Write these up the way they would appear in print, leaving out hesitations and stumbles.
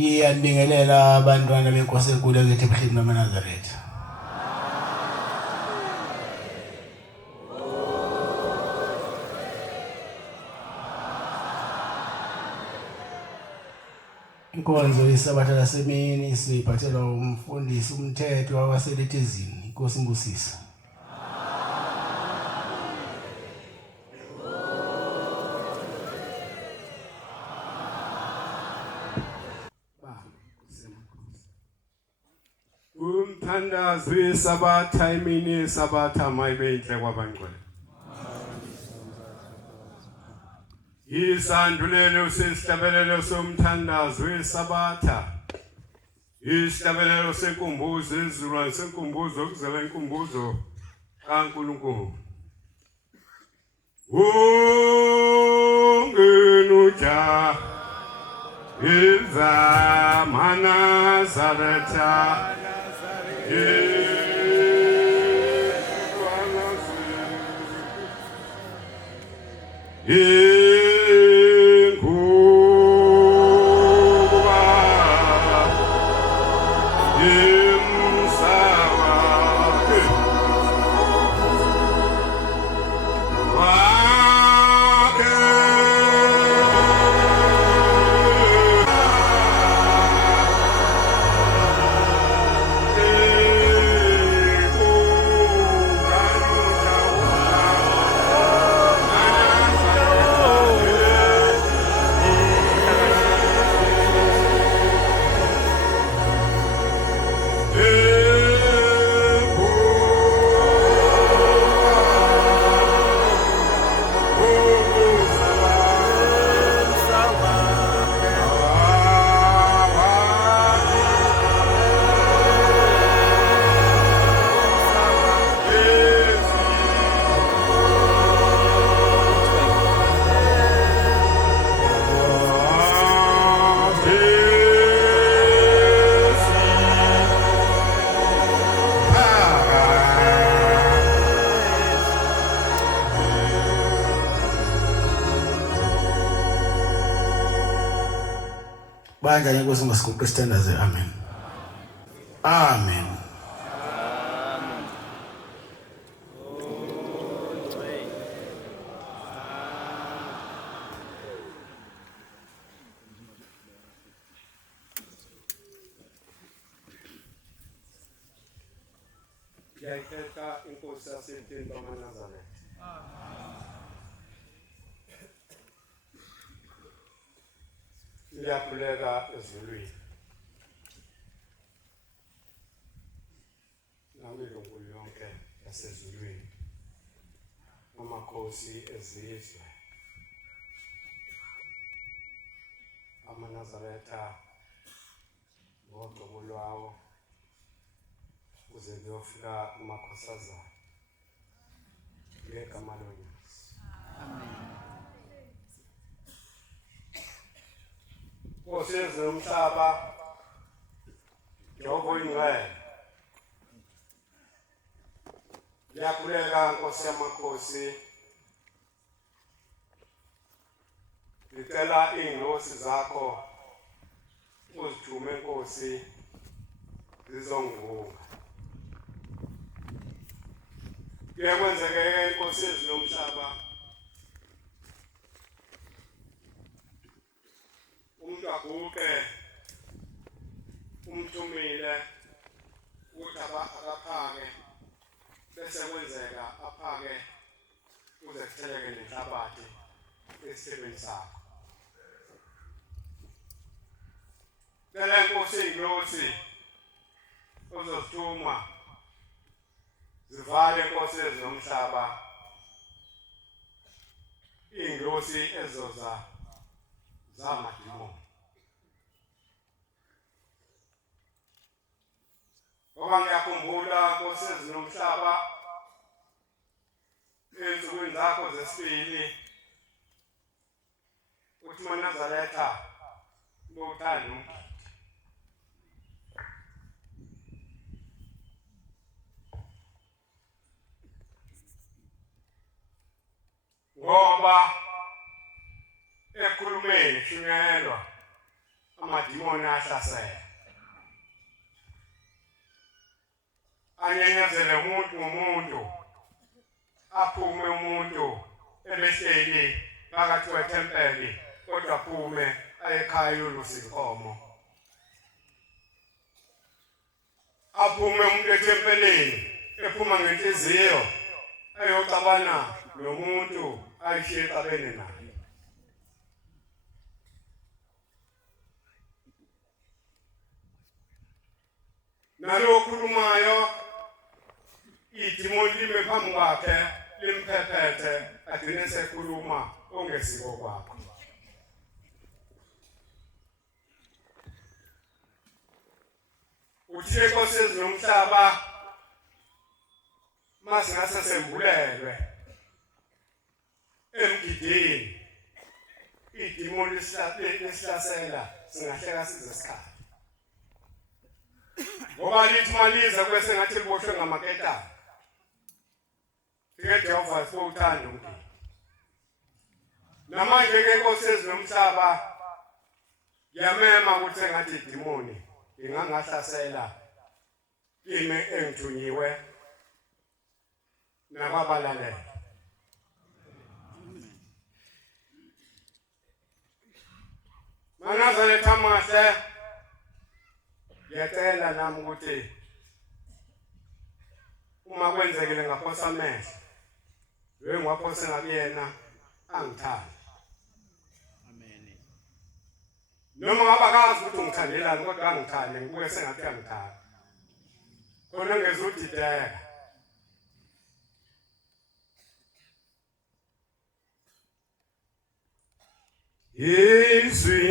Ngiyabingelela abantwana benkosi enkulu yakithi ebuhleni bamaNazaretha. Inkonzo yesabatha lasemini siphathelwa umfundisi umthetho wabaselethezini inkosi Mbusisa. Umthandazi sabatha imini sabatha mayibenhle kwabangcwele. Isandulelo sesihlabelelo somthandazo wesabatha. Isihlabelelo senkumbuzo izizulwane senkumbuzo okuzela inkumbuzo kaNkulunkulu. Ungenuja izaMaNazaretha. Bandla inkosi ngasiqoqa isithandaze. Amen. Amen. Ngiyayithetha inkosi yasebuhleni bamaNazaretha. Ngiyakhuleka ezulwini. Namilungu yonke yasezulwini. Amakhosi ezizwe. AmaNazaretha ngodumo lwawo kuze kuyofika umakhosazana. Ngegama loNkosi. Nkosi yezomhlaba, Jehova oyingcwele. Ngiyakhuleka Nkosi yamakhosi. Ngicela ingilosi zakho uzithume Nkosi zizongivuka. Kuyakwenzeka inkosi yezomhlaba umuntu aguqe umthumile ukuthi akaphake bese kwenzeka aphake kuze kutheleke nenhlabathi esithebeni sakho. Ngicela inkosi ingilosi uzosithuma zivale inkosi yezomhlaba ingilosi ezoza zamadimoni. Ngoba ngiyakhumbula Nkosi yezomhlaba ezinsukwini zakho zesibili uthi maNazaretha bothanda ngoba ekhulumeni shunyayelwa amadimoni ahlasela anyenyezele umuntu ngomuntu aphume umuntu ebehleli phakathi kwethempeli kodwa aphume ayekhaya yolusa inkomo aphume umuntu ethempelini ephuma ngenhliziyo ayocabana nomuntu ayishiye xabene naye nalokhulumayo idimoni lime phambi kwakhe limphephethe agcine sekhuluma ongesiko kwakho uthile Nkosi ezinomhlaba masingase sembulelwe emgidini idimoni lesihlasela singahleka size sikhala ngoba lithi maliza kwese ngathi liboshwe ngamaketana sike Jehova sibothanda umgidi namanje ke Nkosi ezinomhlaba yamema ukuthi ngathi idimoni ingangahlasela ime engithunyiwe nababalalele manazale thamahle yacela nami ukuthi uma kwenzekile ngaphosa amehlo ngwaphosa ngakuyena angithanda amen noma ngaba kazi ukuthi ngithandelani kodwa angithande ngibuye sengathi angithanda khona ngezudideka izwi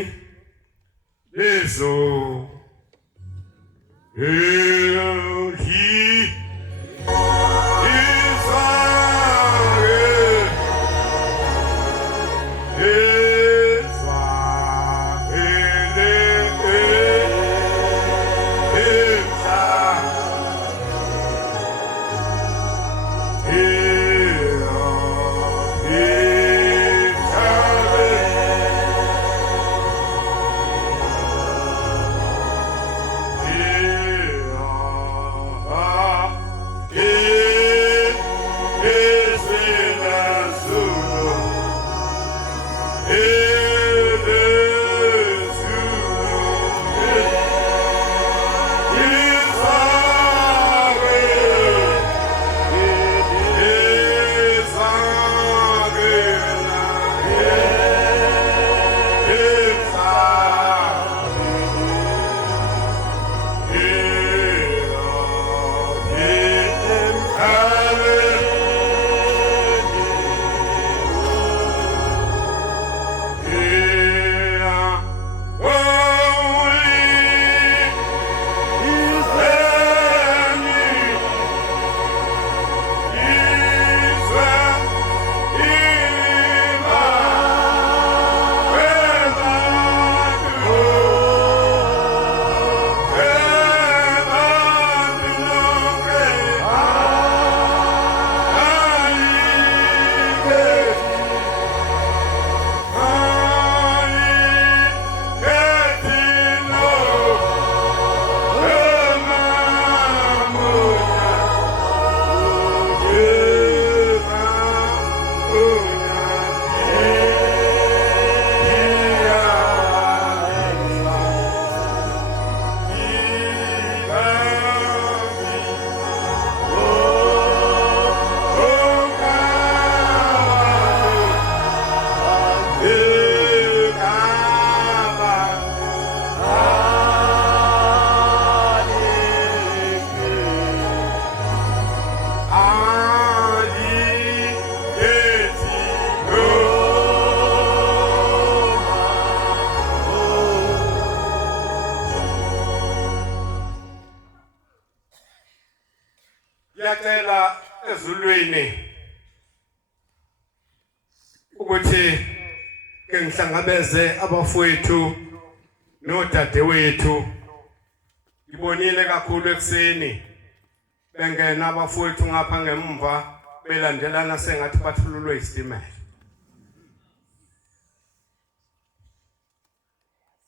lezo Ngiyacela ezulwini ukuthi ke ngihlangabeze abafowethu nodadewethu. Ngibonile kakhulu ekseni bengena abafowethu ngapha ngemva belandelana sengathi bathululwe isitimela.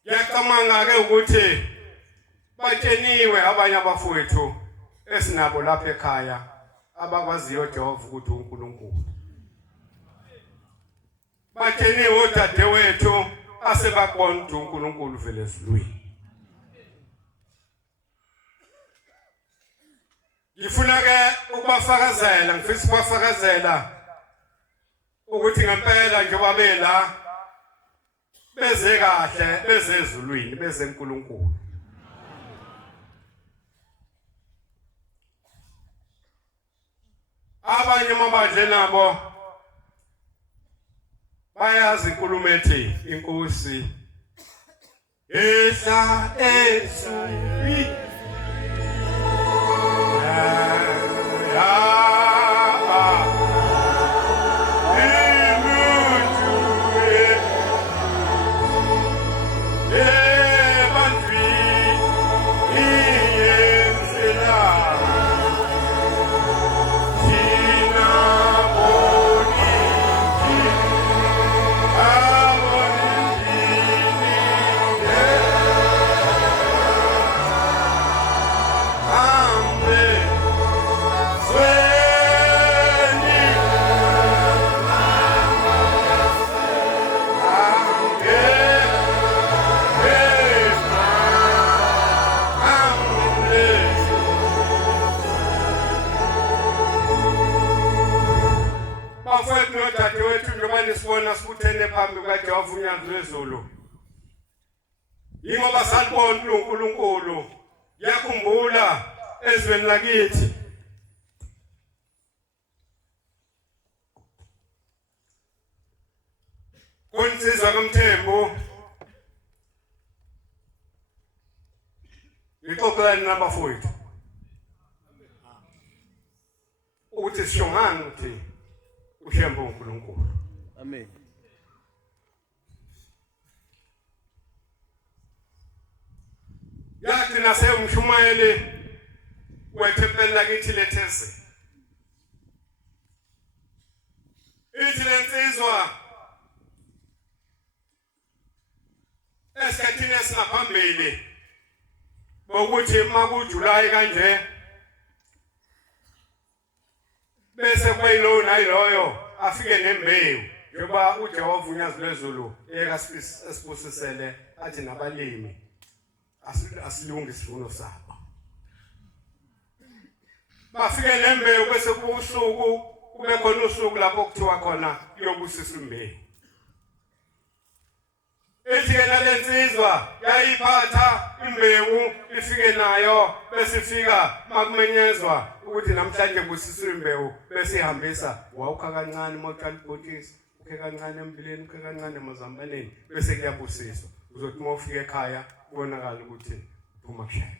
Ngiyacabanga ke ukuthi batsheniwe abanye abafowethu esinabo lapha ekhaya abakwaziyo Jehova ukuthi uNkulunkulu. Batsheniwe odadewethu asebaqonda uNkulunkulu vele ezulwini. Ngifuna ke ukubafakazela, ngifisa ukubafakazela ukuthi ngempela njengoba bela beze kahle, beze ezulwini, beze uNkulunkulu. Abanye amabandla nabo bayazi inkulumo ethi inkosi ehla ezulwini. Sibona sibuthene phambi kukaJehova uNyanzi wezulu. Yingoba salibona uNkulunkulu. Yakhumbula ezweni lakithi. Konsizwa kaMthembu. Ngixoxelana nabafowethu. Ukuthi sishongane ukuthi ushembe uNkulunkulu. Amen. Yathi nasemshumayeli wethempeli lakithi letheze. Ithi lensizwa esikhathini esingaphambili bokuthi makuJulayi kanje bese kwayilo nayiloyo afike nembewu. Njengoba uJehova uNyanzi wezulu ekasibusisele athi nabalimi asilungi isivuno sabo. Bafike nembewu bese kubusuku kube khona usuku lapho kuthiwa khona kuyobusisa imbewu. Ethi ke nalensizwa yayiphatha imbewu ifike nayo bese ifika makumenyezwa ukuthi namhlanje busisa imbewu bese ihambisa wawukha kancane moqala ibhotisi. Kancane embileni kancane emazambaleni bese kuyabusiswa uzothi mawufika ekhaya ubonakala ukuthi uphuma kushaya.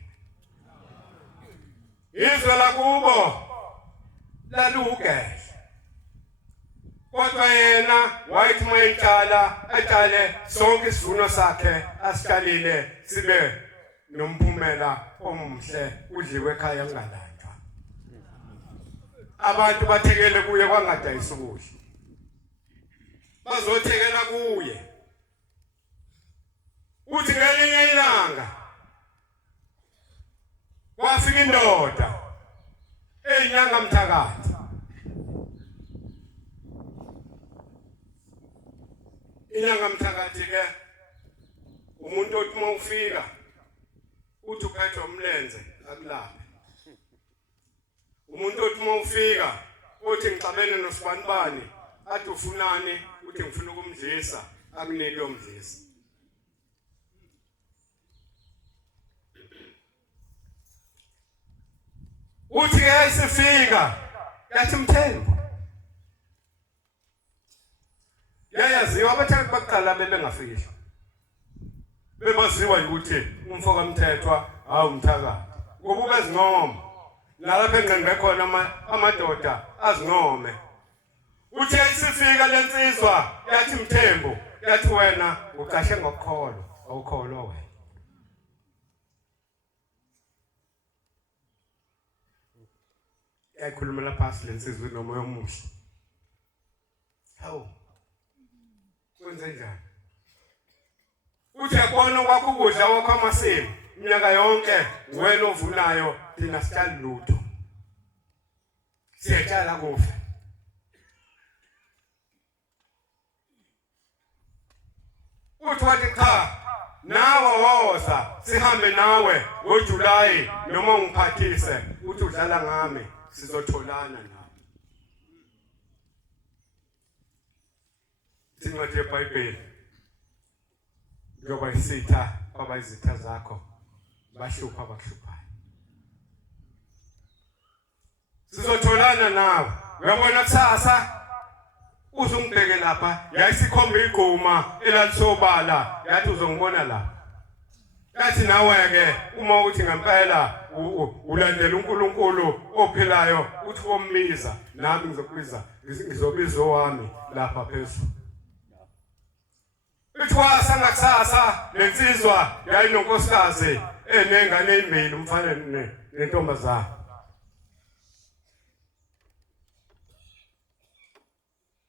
Izwe lakubo lalugehla kodwa yena wayithi mayitshala atshale sonke isivuno sakhe asitshalile sibe nomphumela omuhle udliwe ekhaya kungalanjwa. Abantu bathekele kuye kwangadayisa ukudla. Bazothekela kuye. Uthi ngelinye ilanga kwafika indoda eyinyanga mthakathi. Inyanga mthakathi ke umuntu othi mawufika uthi uphethwe umlenze akulaphe. Umuntu othi mawufika uthi ngixabene nosibanibani athi ufunani uthi ngifuna ukumdlisa akunike umdlisa. Uthi ke sifika yathi Mthembu. Yayaziwa abathengi bakuqala bebengafiki. Bebaziwa ukuthi umfo kaMthethwa hawu umthakathi. Ngoba ubezincoma. Nalapha engqengqe khona amadoda azincome. Uthi ayisifika lensizwa yathi Mthembu yathi wena uqashe ngokukholwa awukholwa wena. Yayikhuluma lapha lensizwa nomoya omuhle. Hawu. Kwenze njani? uthi yakubona kwakho ukudla kwakho amasimi iminyaka yonke wena ovunayo thina sitshali lutho siyatshala kufa uthi wathi cha nawe woza sihambe nawe ngoJulayi noma ungiphathise uthi udlala ngami sizotholana nawe Incwadi yeBhayibheli njoba isitha baba izitha zakho bahlupha abakuhluphayo sizotholana nawe uyabona kusasa uzungibheke lapha yayisikhomba igquma elalisobala yathi uzongibona lapha yathi nawe ke uma uthi ngempela ulandela uNkulunkulu ophilayo uthi kombiza nami ngizobiza owami lapha phezulu Itwasa ngakusasa lensizwa yayinonkosikazi enengane ezimbili umfana nentombazana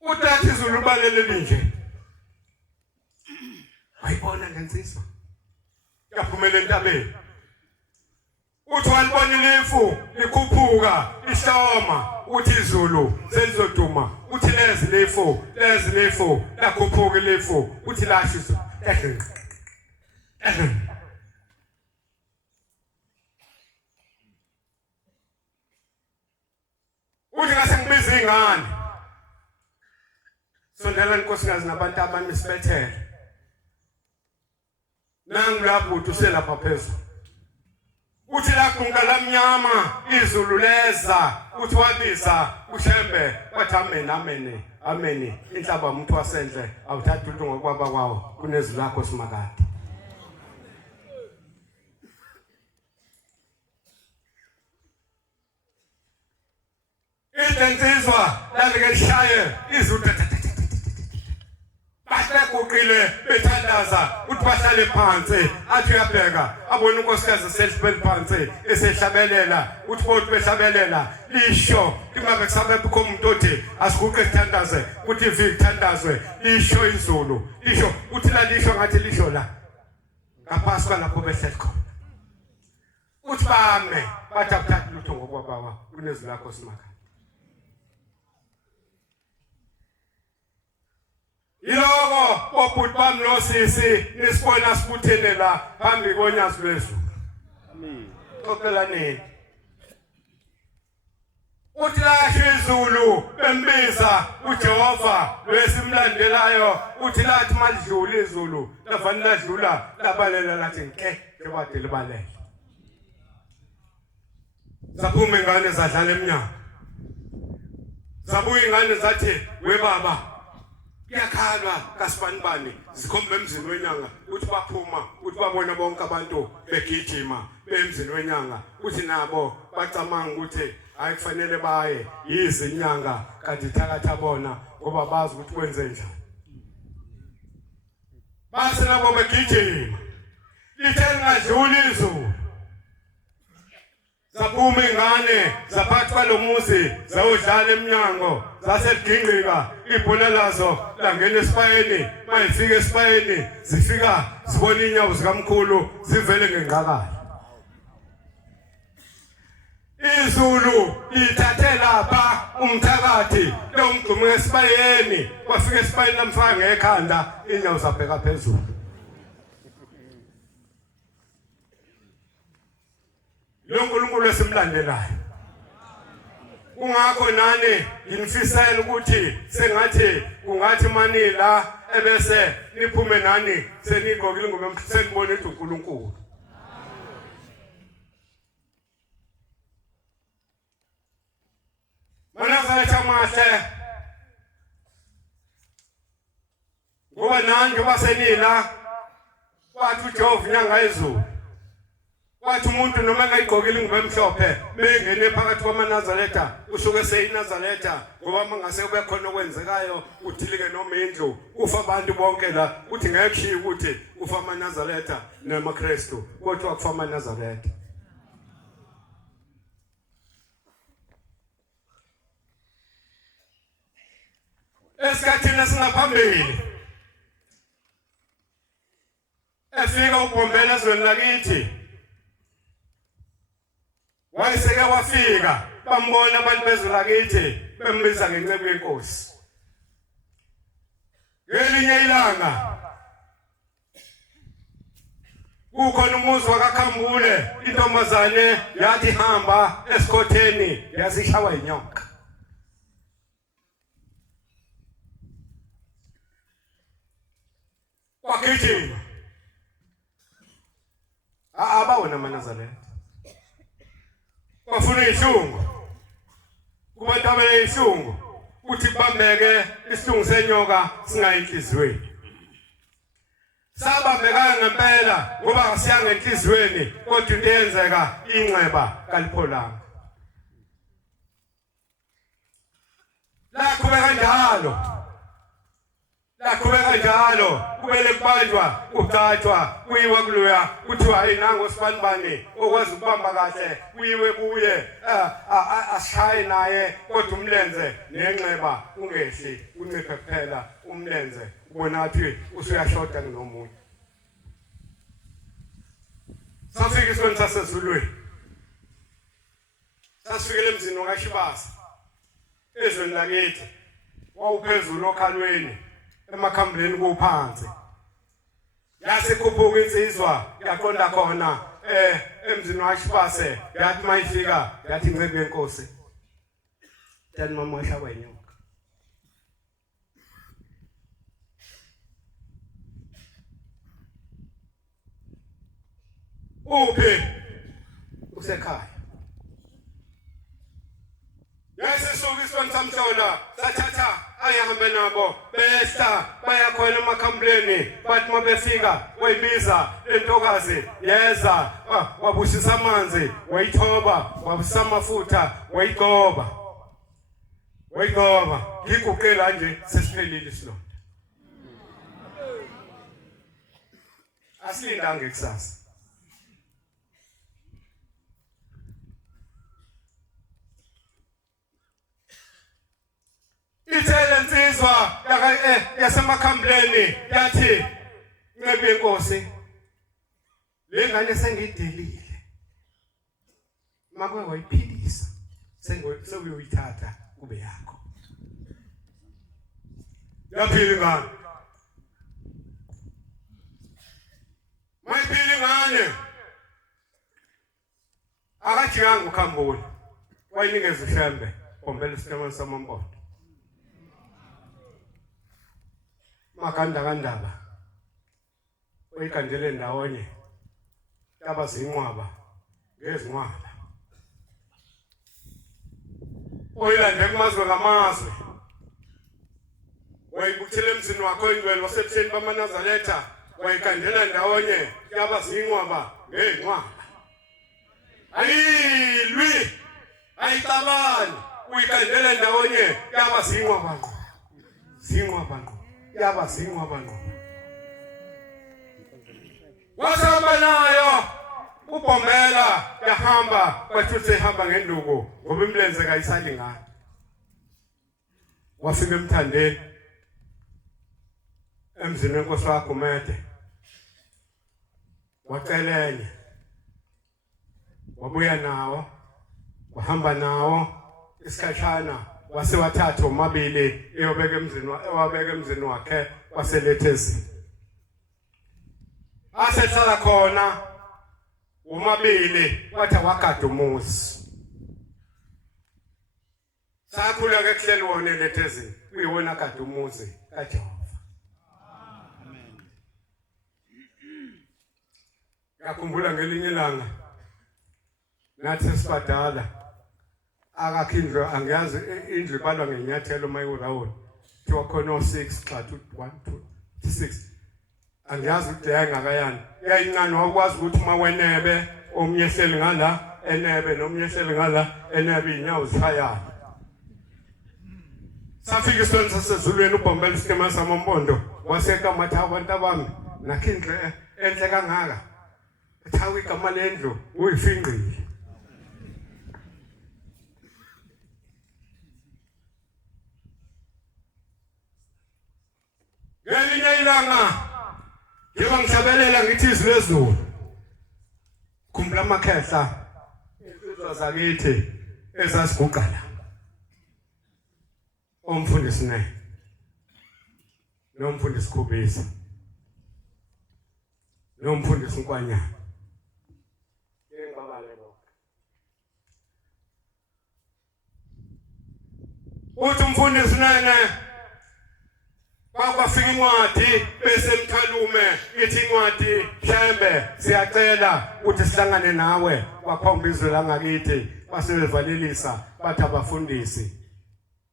Uthatha izulu baleleli nje wayibona lensizwa yaphumela entabeni uthi walibona ilifu likhuphuka lihloma uthi izulu selizoduma uthi lezi lifu lakhuphuka ilifu uthi lashiso uthi ngase ngibiza ingane sondela inkosikazi nabantu abanisibethele nangu lapho uthi uselapha phezulu uthi laqunga lamnyama izulu leza uthi wabiza ushembe wathi ameni inhlaba umuntu wasendle awuthatha uluntu ngokwaba kwawo kunezulu lakho simakade Intenzizwa lalike lishaye izulu Bahlekuqile bethandaza uthi bahlale phansi athi uyabheka abona unkosikazi seliphelele phansi esehlabelela uthi bothi behlabelela lisho ingabe kusabe bukho umuntu othi asiguqe sithandaze uthi vikuthandazwe lisho izulu lisho uthi la lisho ngathi lisho la ngaphasi kwalapho behleli khona uthi bame bathi akuthathi lutho ngokwabawa kunezulu lakho simaka Iloko obhuti bami nosisi nisibona sibuthene la phambi konyazi lwezulu. Amen. Xoxela nini. Uthi la izulu bembiza uJehova lwesimlandelayo uthi lathi malidlula izulu lafanele ladlula labalela lathi nke ebade libalele. Zaphuma ingane zadlala eminyango. Zabuya ingane zathi we baba yakhalwa kasibanibani zikhomba emzini wenyanga uthi baphuma uthi babona bonke abantu begijima bemzini wenyanga uthi nabo bacamanga ukuthi hayi kufanele baye izinyanga kanti thakatha bona ngoba bazi ukuthi kwenze njani base nabo begijima lithe ngadlula izulu zaphuma ingane zaphathi kwalomuzi zawudlala eminyango zasedingqika ibhola lazo langena esipayeni mayifika esipayeni zifika zibona inyawo zikamkhulu zivele ngengqakala izulu lithathe lapha umthakathi lo mgqumo esipayeni kwafika esipayeni lamfaka ngekhanda inyawo zabheka phezulu lo nkulunkulu esimlandelayo kungakho nani ngimfisela ukuthi sengathi kungathi mani la ebese niphume nani senigqokile ingoma senibone ukuthi uNkulunkulu mana chamahle ngoba nani basenila wathi uJehova inyanga izulu wathi umuntu noma engayigqokile ingoma emhlophe bengene phakathi kwamaNazaretha usuke seyiNazaretha ngoba mangase kube khona okwenzekayo uthilike noma indlu ufa abantu bonke la uthi ngekhiya ukuthi ufa amaNazaretha namaKristu kodwa kufa amaNazaretha esikhathini singaphambili uBombela ezweni lakithi wayeseke wafika bambona abantu bezwe lakithi bembiza ngencebo yenkosi. Ngelinye ilanga kukhona umuzi wakaKhambule, intombazane yathi hamba esikhotheni yazishawa inyoka. Wakhithi abawona amaNazaretha bafuna ihlungu kubantu abeyihlungu uthi bambeke isilungu senyoka singayinhlizweni. Sabambekanga ngempela ngoba asiyanga enhlizweni kodwa into eyenzeka inxeba kalipholanga. Lakhubeka njalo kumele kubanjwa kugcatshwa kuyiwa kuloya kuthiwa hayi nango sibanibani okwazi ukubamba kahle kuyiwe kuye ashaye naye kodwa umlenze nenxeba ungehli unciphe kuphela umlenze ubona athi usuyashoda nomunye. Safika isoni sasezulwini sasifikele emzini wakaShibasa ezweni lakithi wawuphezulu okhalweni emakhambuleni kuphansi. Yasikhuphuka insizwa yaqonda khona emzini wakaShibase yathi mayifika yathi incebe yenkosi tani mama washaba inyoka. Uphi usekhaya yasisuka isibani samhlola sathatha ayihambe nabo behla bayakhona emakhambuleni bathi mabefika wayibiza lentokazi yeza wabusisa amanzi wayithoba wabusisa amafutha wayigoba ngiguqela nje sesiphelile isilonda. Asilindanga ikusasa. Ithele insizwa yasemakhambuleni yathi ncebe yenkosi le ngane sengidelile makwe wayiphilisa sewuyithatha kube yakho. Yaphila ingane mayiphila ingane akajikanga uKhambule wayinikeza uHlembe Bombela isikhwama samampondo. Makandaba uyikandele ndawonye yaba zinqwaba ngezinqwaba oyilande kumazwe ngamazwe wayibuthele emzini wakho ingcwele wasebutheni bamaNazaretha wayikandela ndawonye yaba zinqwaba ngezinqwaba. Ayilwi ayicabani uyikandele ndawonye yaba zinqwaba yaba zinqwaba ngqo. Wasihamba nayo uBombela yahamba kwathi sehamba ngenduku ngoba imlenze kayisalingana. Wafika eMthandeni emzini wenkosi waGumede wacelenye wabuya nawo wahamba nawo isikhashana wasewathatha omabili ewabeka emzini wakhe waseLethezini. Asehlala khona omabili wathi wagada umuzi. Sakhula ke kuhleli wona eLethezini kuyiwona gada umuzi kaJehova. Amen. Yakhumbula ngelinye ilanga nathi sibadala akakhindlo angiyazi indlu ibalwa ngenyathelo mayirawuni kuthiwa khona 6 xa 1 2 6 angiyazi ukuthi yayingakayani yayincane wakwazi ukuthi uma wenebe omnye ehleli ngala enebe nomnye ehleli ngala enebe inyawo zishayana. Safika isoni sasezulwini uBombela isikhwama samampondo wasekamatha abantu abami nakhindle enhle kangaka ethawe igama lendlu uyifingqile. Ngelinye ilanga ngiba ngihlabelela ngithi izwi lezulu khumbula amakhehla insizwa zakithi ezasiguqa la umfundisi ne nomfundisi Khubisa nomfundisi Nkwanyana ngengqabale bo uthi umfundisi nene kwafika incwadi bese mkhalume ithi incwadi mhlembe siyacela ukuthi sihlangane nawe kwakhomba izwi la ngakithi basevalelisa bathi abafundisi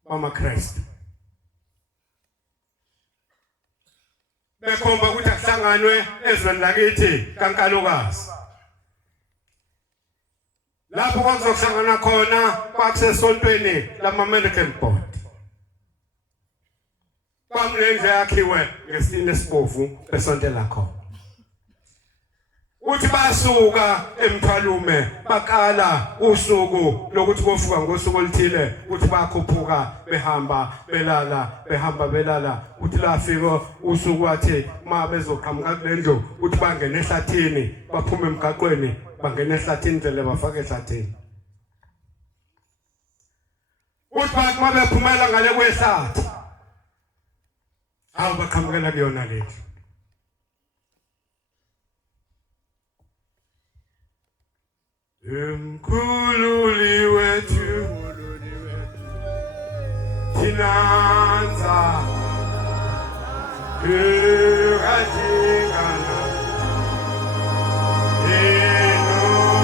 bamaKristu bekhomba ukuthi akuhlanganwe ezweni lakithi kaNkalokazi lapho kwakuzohlangana khona kwakusesontweni lama-American Board kwamlendle yakhiwe ngesine esibovu besonto lakho uthi basuka emthwalume bakala usuku lokuthi kofuka ngosuku olithile uthi bakhuphuka behamba belala uthi lafika usuku wathi ma bezoqhamuka kulendlu uthi bangene ehlathini baphume emgaqweni bangene ehlathini ndlela bafaka ehlathini uthi bathi ma bephumela ngale kwehlathi awu baqhamukela kuyona lethu Mkhululi wethu Tinanza Uratingana Inose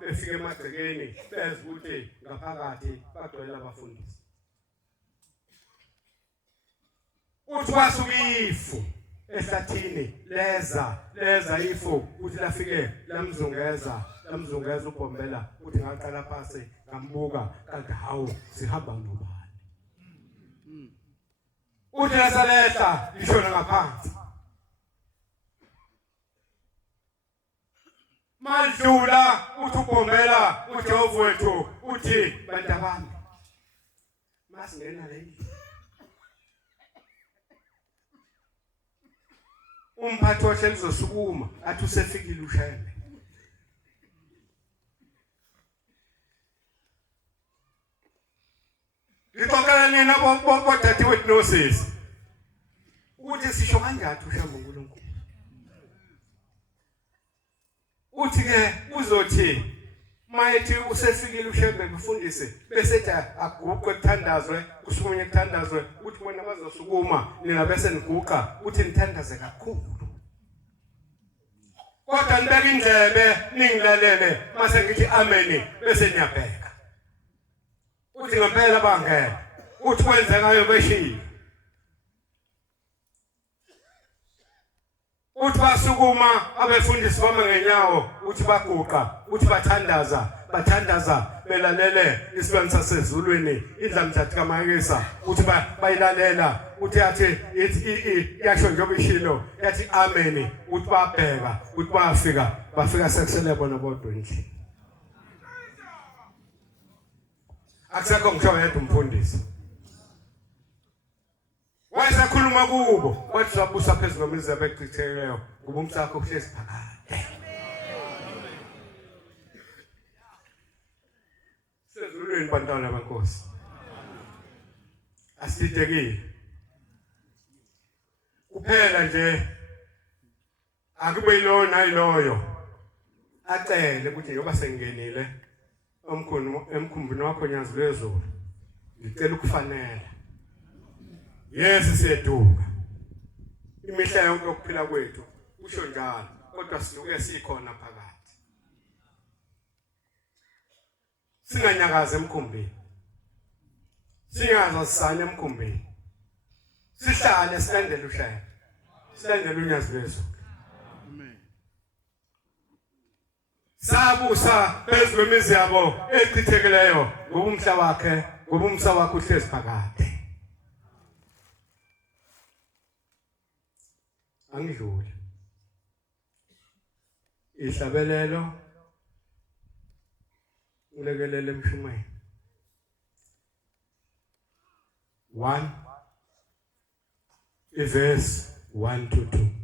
befike emagcekeni beze ukuthi ngaphakathi bagcwele abafundisi uthi basuka ifu ehlathini leza ifu uthi lafike lamzungeza uBhombela uthi ngaqala phasi ngambuka kanti hawu sihamba nobani uthi lasalehla lishona ngaphansi Madlula uthi uBhombela uJehova wethu uthi bantabami masingena lendlu umphathi wahle uzosukuma athi usefikile ushayele Ngixoxela nina bodade wethu nosisi uthi sisho kanjani ushamba uNkulunkulu uthi ke uzothi mayethi usefikile ushembe befundise bese ethi aguqwe ekuthandazwe kusukume ekuthandazwe uthi bona bazosukuma nina bese niguqa uthi nithandaze kakhulu kodwa nibeka indlebe ningilalele mase ngithi amen bese niyabheka uthi ngempela bangena uthi kwenzekayo beshilo uthi basukuma abefundisi bama ngenyawo uthi baguqa uthi bathandaza belalele isibani sasezulwini indlamjathi kaMayisa uthi bayilalela uthi yathi yasho njengoba ishilo yathi amen uthi babheka uthi bafika sekusele bona bodwa endlini akusekho ngisho yedwa umfundisi wayesakhuluma kubo wathi sabusa phezulu ngomliza bechithekileyo kuba umsakho uhlezi phakade sezulwini bantwana benkosi asidekile kuphela nje akube lo nayiloyo acele ukuthi ngoba sengenile emkhumbini wakho nyazi lezulu ngicela ukufanela yes siyeduka imihla yonke yokuphila kwethu usho njalo kodwa sinuke sikhona phakathi singanyakaza emkhumbini singazo sisane emkhumbini sihlale silandele uhlelo silandele unyazi lezulu sabusa phezu kwemizi yabo echithekeleyo ngoba umhla wakhe ngoba umsa wakhe uhlezi phakade angidlule ihlabelelo ulekelele emshumeni 1 verse 1 to 2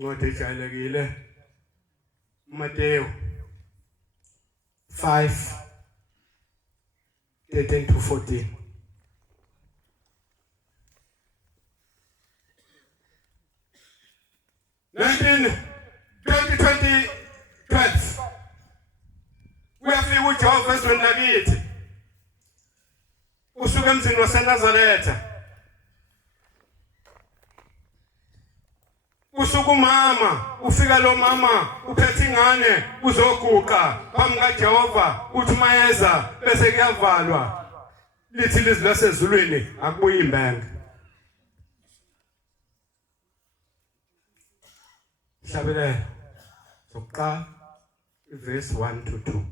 Incwadi ejayelekile Mateyu 5:13 to 14 2012 uyafika uJehova ezweni lakithi usuka emzini waseNazaretha usuku mama ufika lo mama uphethe ingane uzoguqa phambi kaJehova uthi mayeza bese kuyavalwa lithi lizwi lasezulwini akubuyi imbenge Hlabelelo sokuqala verse 1 to 2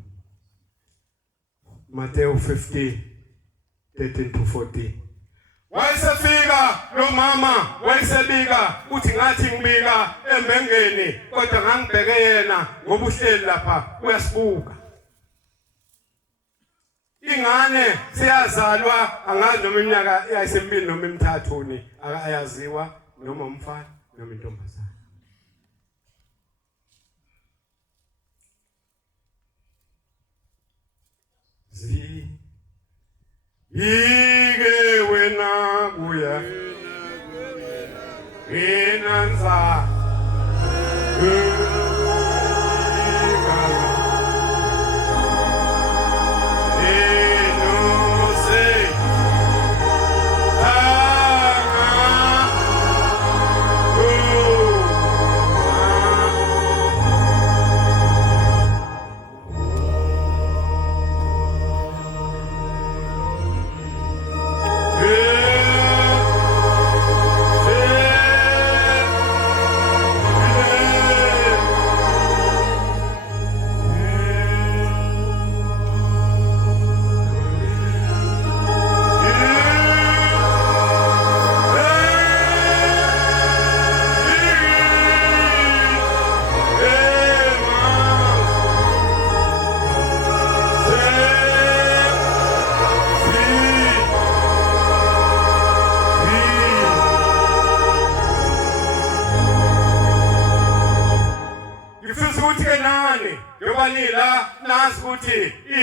Mateyu 15:13 to 14 Wayesefika lo mama wayesebika uthi ngathi ngibika embengeni kodwa ngangibheke yena ngoba uhleli lapha uyasibuka ingane siyazalwa angazi noma iminyaka yayisembili noma emithathu ni ayaziwa noma umfana noma intombazana Ike wena kuya inanza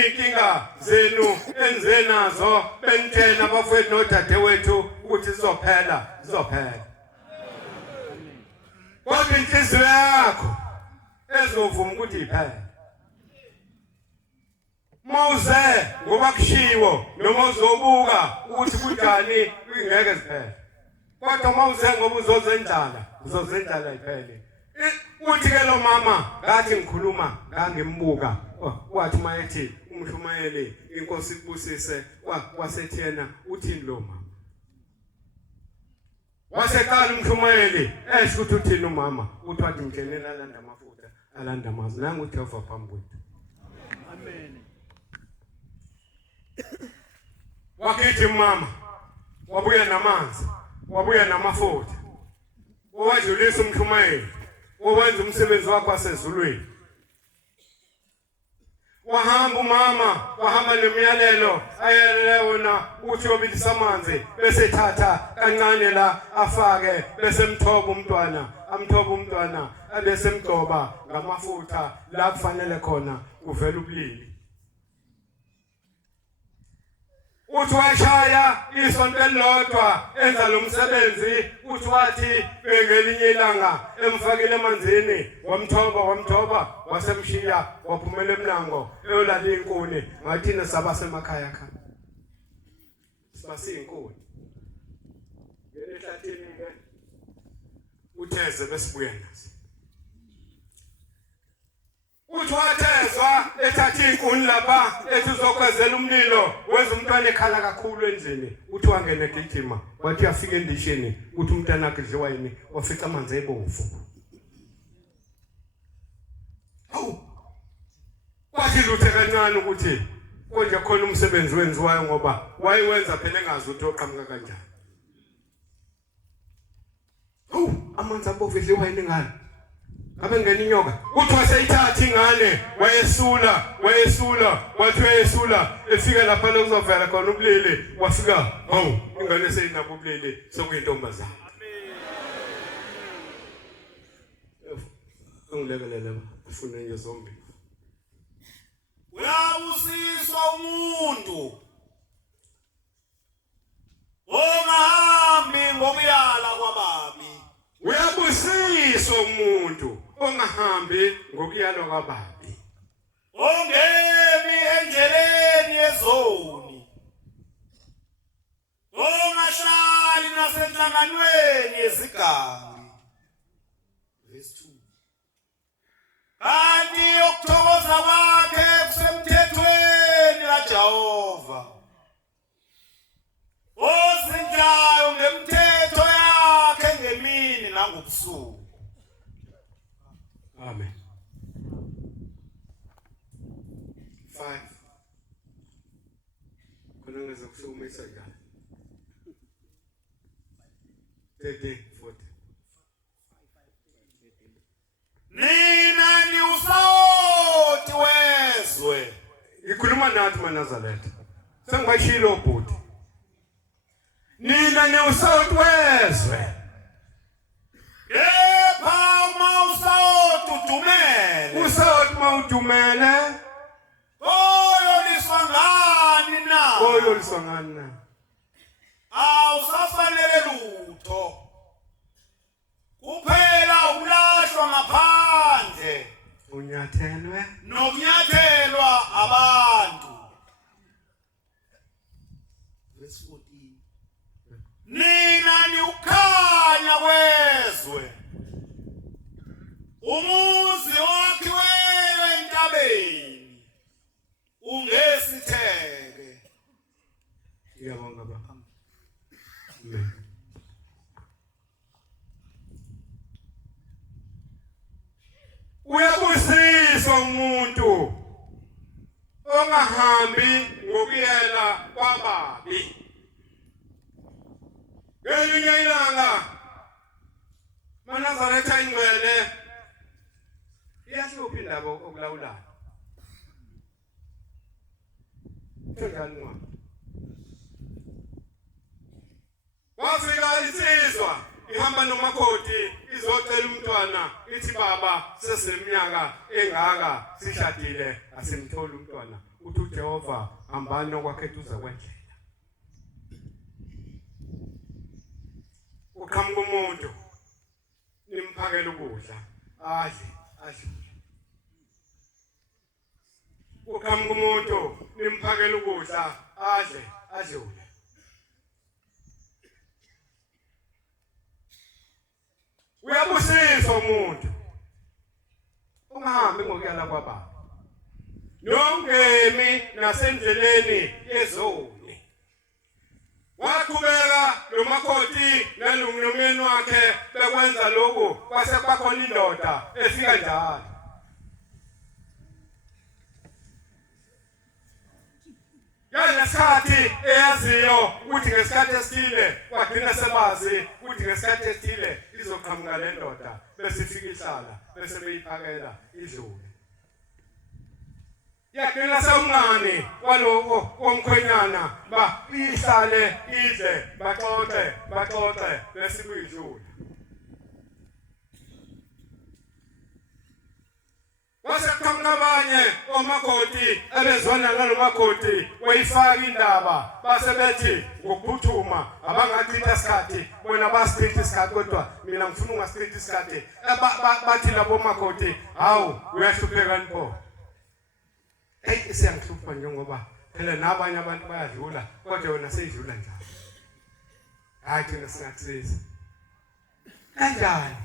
inkinga zenu enzenazo bentena abafowethu nodadewethu ukuthi sizophela kodwa inhliziyo yakho ezovuma ukuthi iphele mawuze ngoba kushiwo noma uzobuka ukuthi kunjani ingeke ziphele kodwa mawuze ngoba uzozendala iphele uthi ke lo mama ngathi ngikhuluma ngangimbuka wathi mayethi umshumayeli inkosi ibusise wasethena uthini lo mama wasekala umshumayeli esho ukuthi uthini umama uthi wathi ngitshela alanda amafutha alanda amazi nangu uJehova phambi kwethu amen wakithi mama wabuya namanzi wabuya namafutha owajulisa umshumayeli owenza umsebenzi wakho wasezulwini wahamba umama wahamba nemiyalelo ayelewona uthi yobilisa amanzi bese thatha kancane la afake bese mthoba umntwana abese mgcoba ngamafutha la kufanele khona kuvela ubulili uthi washaya isonto elilodwa enza lo msebenzi uthi wathi ngelinye ilanga emfakile emanzini wamthoba wasemshiya waphumela eMnango eyolala inkuni ngathina sabasemakhaya kha sibasinkuni ngehlathini ke utheze besibuya nazo uthi wathezwa ethatha inkuni lapha ethi uzokwezela umlilo wenza umntwana ekhala kakhulu endlini uthi wangena egijima wathi afika endishini uthi umntwana wakhe dliwa yini wafica amanzi ebomvu kwathi luthe kancane ukuthi konje khona umsebenzi wenziwayo ngoba wayiwenza phela engazi ukuthi oqhamuka kanjani amanzi abomvu edliwa yini ngani ngabe ngene inyoka uthi waseyithatha ingane wayesula wathi wayesula efika lapha lokuzovela khona ubulili wafika ingane seyinabo ubulili sokuyintombazana ungilekelela ufuna nje zombi uyabusiswa umuntu ongahambi ngokuyala kwababi uyabusiswa umuntu ongahambi ngokuyalwa kwababi ongemi endleleni yezoni ongahlali nasenhlanganweni yezigangi verse 2 kanti ukuthokoza kwakhe kusemthethweni kaJehova ozinjayo ngemthetho yakhe ngemini nangobusuku amen 5 khona ngeze kusumisa njalo 30 40 nina ni usawoti wezwe ikhuluma nathi maNazaretha sengibashilo obhuti nina ni usawoti wezwe kepha uma usawoti udumele usawoti mawudumele oyoliswa ngani na awusafanele lutho kuphela ukulahlwa ngaphandle unyathelwe nokunyathelwa abantu verse 14 nina ni ukhanya kwezwe umuzi wakhiwe entabeni ungesitheke ngiyabonga baba uyabusiswa umuntu ongahambi ngokuyela kwababi ngelinye ilanga maNazaretha ingcwele iyahlupha indaba okulawulayo kanjani mwa wafika insizwa ihamba nomakoti izocela umntwana ithi baba sesemnyaka engaka sishadile asimtholi umntwana uthi uJehova hambani okwakhe duza kwendlela uqhamuka umuntu nimphakela ukudla adle uqhamuka umuntu nimphakela ukudla adle uyabusiswa umuntu ungahambi ngokuyala kwababa nongemi nasendleleni yezoni waqhubeka nomakoti nalumnyomeni wakhe bekwenza lokho kwase kwakhona indoda efika njalo ngesikhathi eyaziyo ukuthi ngesikhathi esithile kwagcina sebazi ukuthi ngesikhathi esithile izoqhamuka le ndoda bese ifika ihlala bese beyiphakela idlule yagcina sewumncane waloko womkhwenyana ihlale idle baxoxe bese kuyidlula Waseqhamuka abanye omakoti ebezwana nalomakoti wayifaka indaba base bethi ngokuphuthuma abangachitha isikhathi bona basichitha isikhathi kodwa mina ngifuna ungasichitha isikhathi bathi labo makoti hawu uyahlupheka npo hey isiyangihlupha njengoba phela nabanye abantu bayadlula kodwa wena seyidlula njalo hayi thina singakusiza kanjani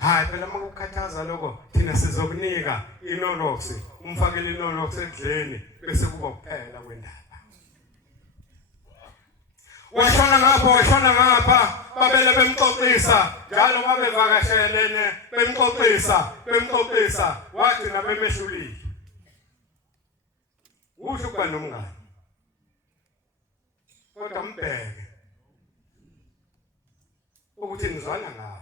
hayi phela makukhathaza lokho thina sizokunika inolox umfakele inolox ekudleni bese kuba kuphela kwendaba washona ngapha babele bemxoxisa njalo babevakashelene bemxoxisa wathi nabemeshulile usho kuba nomngane kodwa mbheke ukuthi nizwana ngayo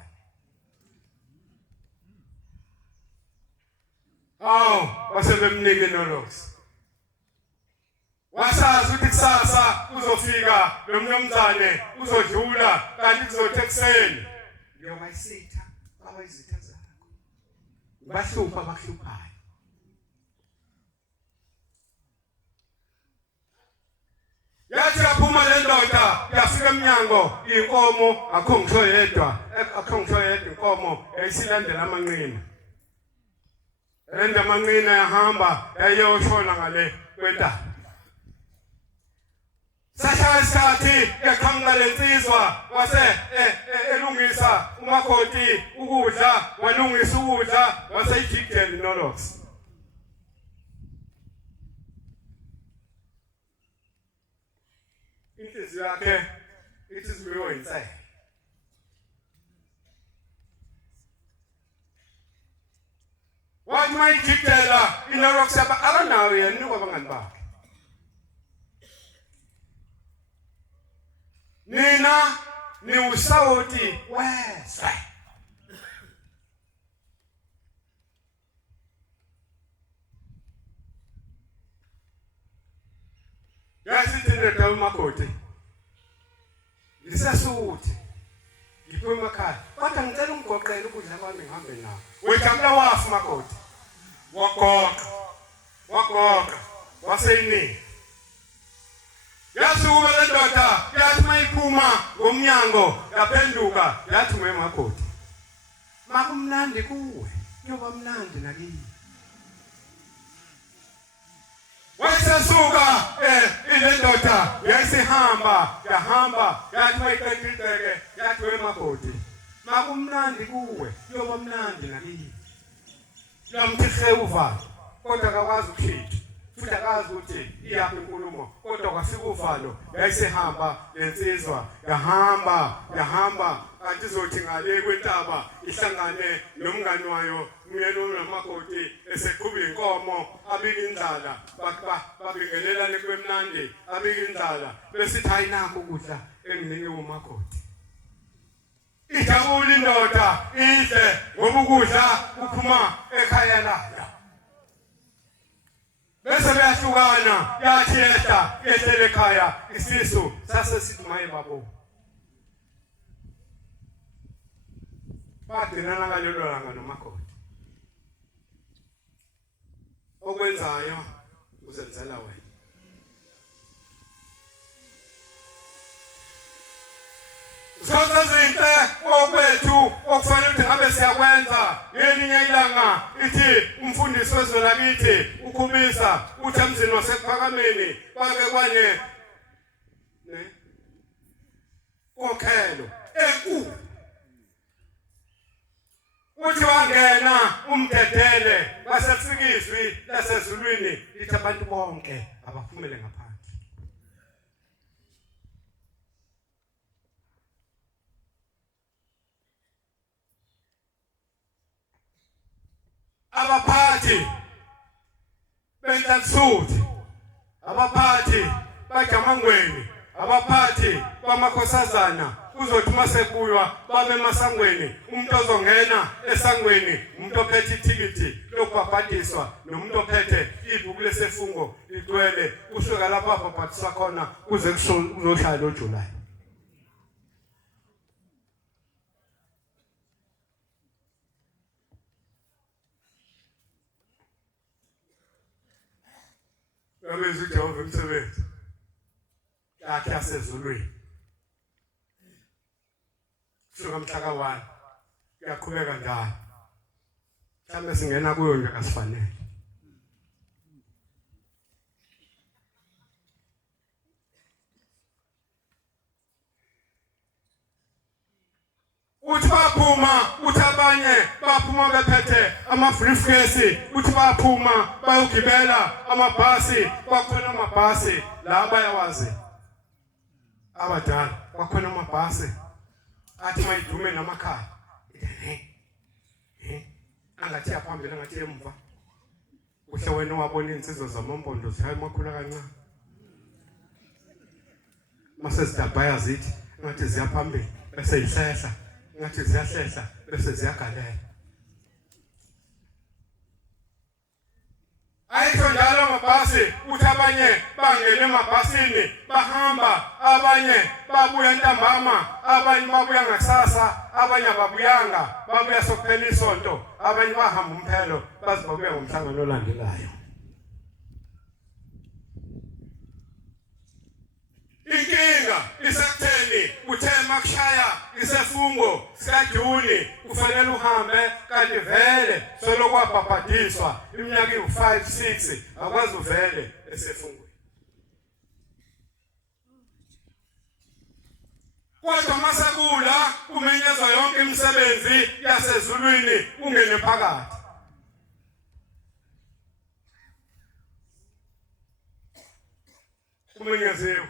wasebemnika inolox wasazi ukuthi kusasa uzofika lo mnyomzane uzodlula kanti kuzothi ekseni ngiyobayisitha abayizitha zakho bahlupha abahluphayo yathi yaphuma le ndoda yafika emnyango inkomo akho ngisho yedwa inkomo eyisilandela amanqina amanqina yahamba yayoshona ngale kwendaba Sashaya isikhathi eqhamuka lensizwa wase elungisa umakoti ukudla walungisa ukudla waseyijikela inolox inhliziyo yakhe ithi zibuyo insane wathi mayijikela inolox akanayo yena abangani bakhe Nina ni usauti wese. Yasithi ndeka umakoti. Lisasuthi. Ngiphume emakhaya. Kodwa ngicela ungigoqele ukudla kwami ngihambe nawo. Wejabula wafu makoti. Wagoqa. Waseyini. Yasuka le ndoda yathi mayiphuma ngomnyango yaphenduka yathi umakoti makumnandi kuwe nyoba mnandi nakini wayesuka ile ndoda yahamba yathi mayiqedile yathi umakoti makumnandi kuwe nyoba mnandi nakini yamthihle uva kodwa akakwazi ukushitha futhi akazi ukuthi iyaphi inkulumo kodwa kwafika uvalo yayisehamba lensizwa yahamba kanti izothi ngale kwentaba ihlangane nomngani wayo umyeni unamakoti eseqhuba inkomo abika indlala babingelelane kwemnandi abika indlala besithi ayinakho ukudla enginike umakoti ijabule indoda idle ngoba ukudla kuphuma ekhaya layo bese beyahlukana yathi yehlele ekhaya isisu sase sithi maye babo bagcinana ngalelo langa nomakoti okwenzayo uzenzela wena zonke izinto okwethu okufanele ukuthi ngabe siyakwenza ngelinye ilanga ithi umfundisi wezwe lakithi ukhumisa uthi emzini wasekuphakameni bake kwane kokhelo enkulu uthi wangena umdedele basefikizwi lasezulwini lithi abantu bonke abaphumele ngaphandle abaphathi benhlansuthi abaphathi bajamangweni abaphathi bamakhosazana kuzothi masekuyiwa babe emasangweni umuntu ozongena esangweni umuntu ophethe ithikithi lokubhabhadiswa nomuntu ophethe ibhuku lesefungo ligcwele kusuka lapho abhabhadiswa khona kuze kuzohlala lo July yabenza uJehova umsebenzi yakhe yasezulwini suka mhlaka 1 yaqhubeka njalo mhlawumbe singena kuyo nje asifanele uthi abanye baphuma bephethe ama-briefcase uthi baphuma bayogibela amabhasi bakhona amabhasi la bayawazi abadala bakhona amabhasi athi mayidume namakhaya angathi yaphambili angathi emva uhle wena wabona insizwa zamampondo zihayi makhula kancane mase zidabhaya zithi ngathi ziyaphambili bese yihlehla ngathi ziyahlehla bese ziyagalela ayitho njalo amabhasi uthi abanye bangena emabhasini bahamba abanye babuya ntambama abanye babuya ngakusasa abanye babuyanga babuya sokuphela isonto abanye bahamba umphelo baze babuya ngomhlangano olandelayo inkinga isekutheni uthe makushaya isefungo sikaJuni kufanele uhambe kanti vele solokwabhabhadiswa iminyaka u5 6 akwazi uvele esefungweni kodwa masakula kumenyezwa yonke imisebenzi yasezulwini ungene phakathi kumenyeziwe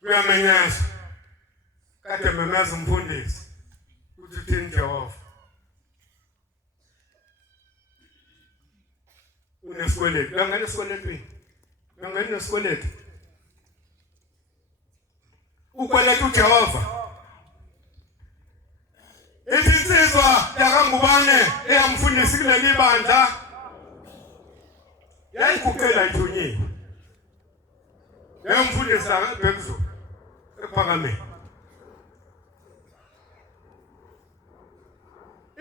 kuyamenyezwa kade memeza umfundisi uthi uthini Jehova unesikweletu uyangena esikweletini uyangena esikweletu ukweleta uJehova insizwa yakangubane eyamfundisi kuleli bandla yayiguqela ithunyiwe yamfundisi la eBhekuzulu ephakameni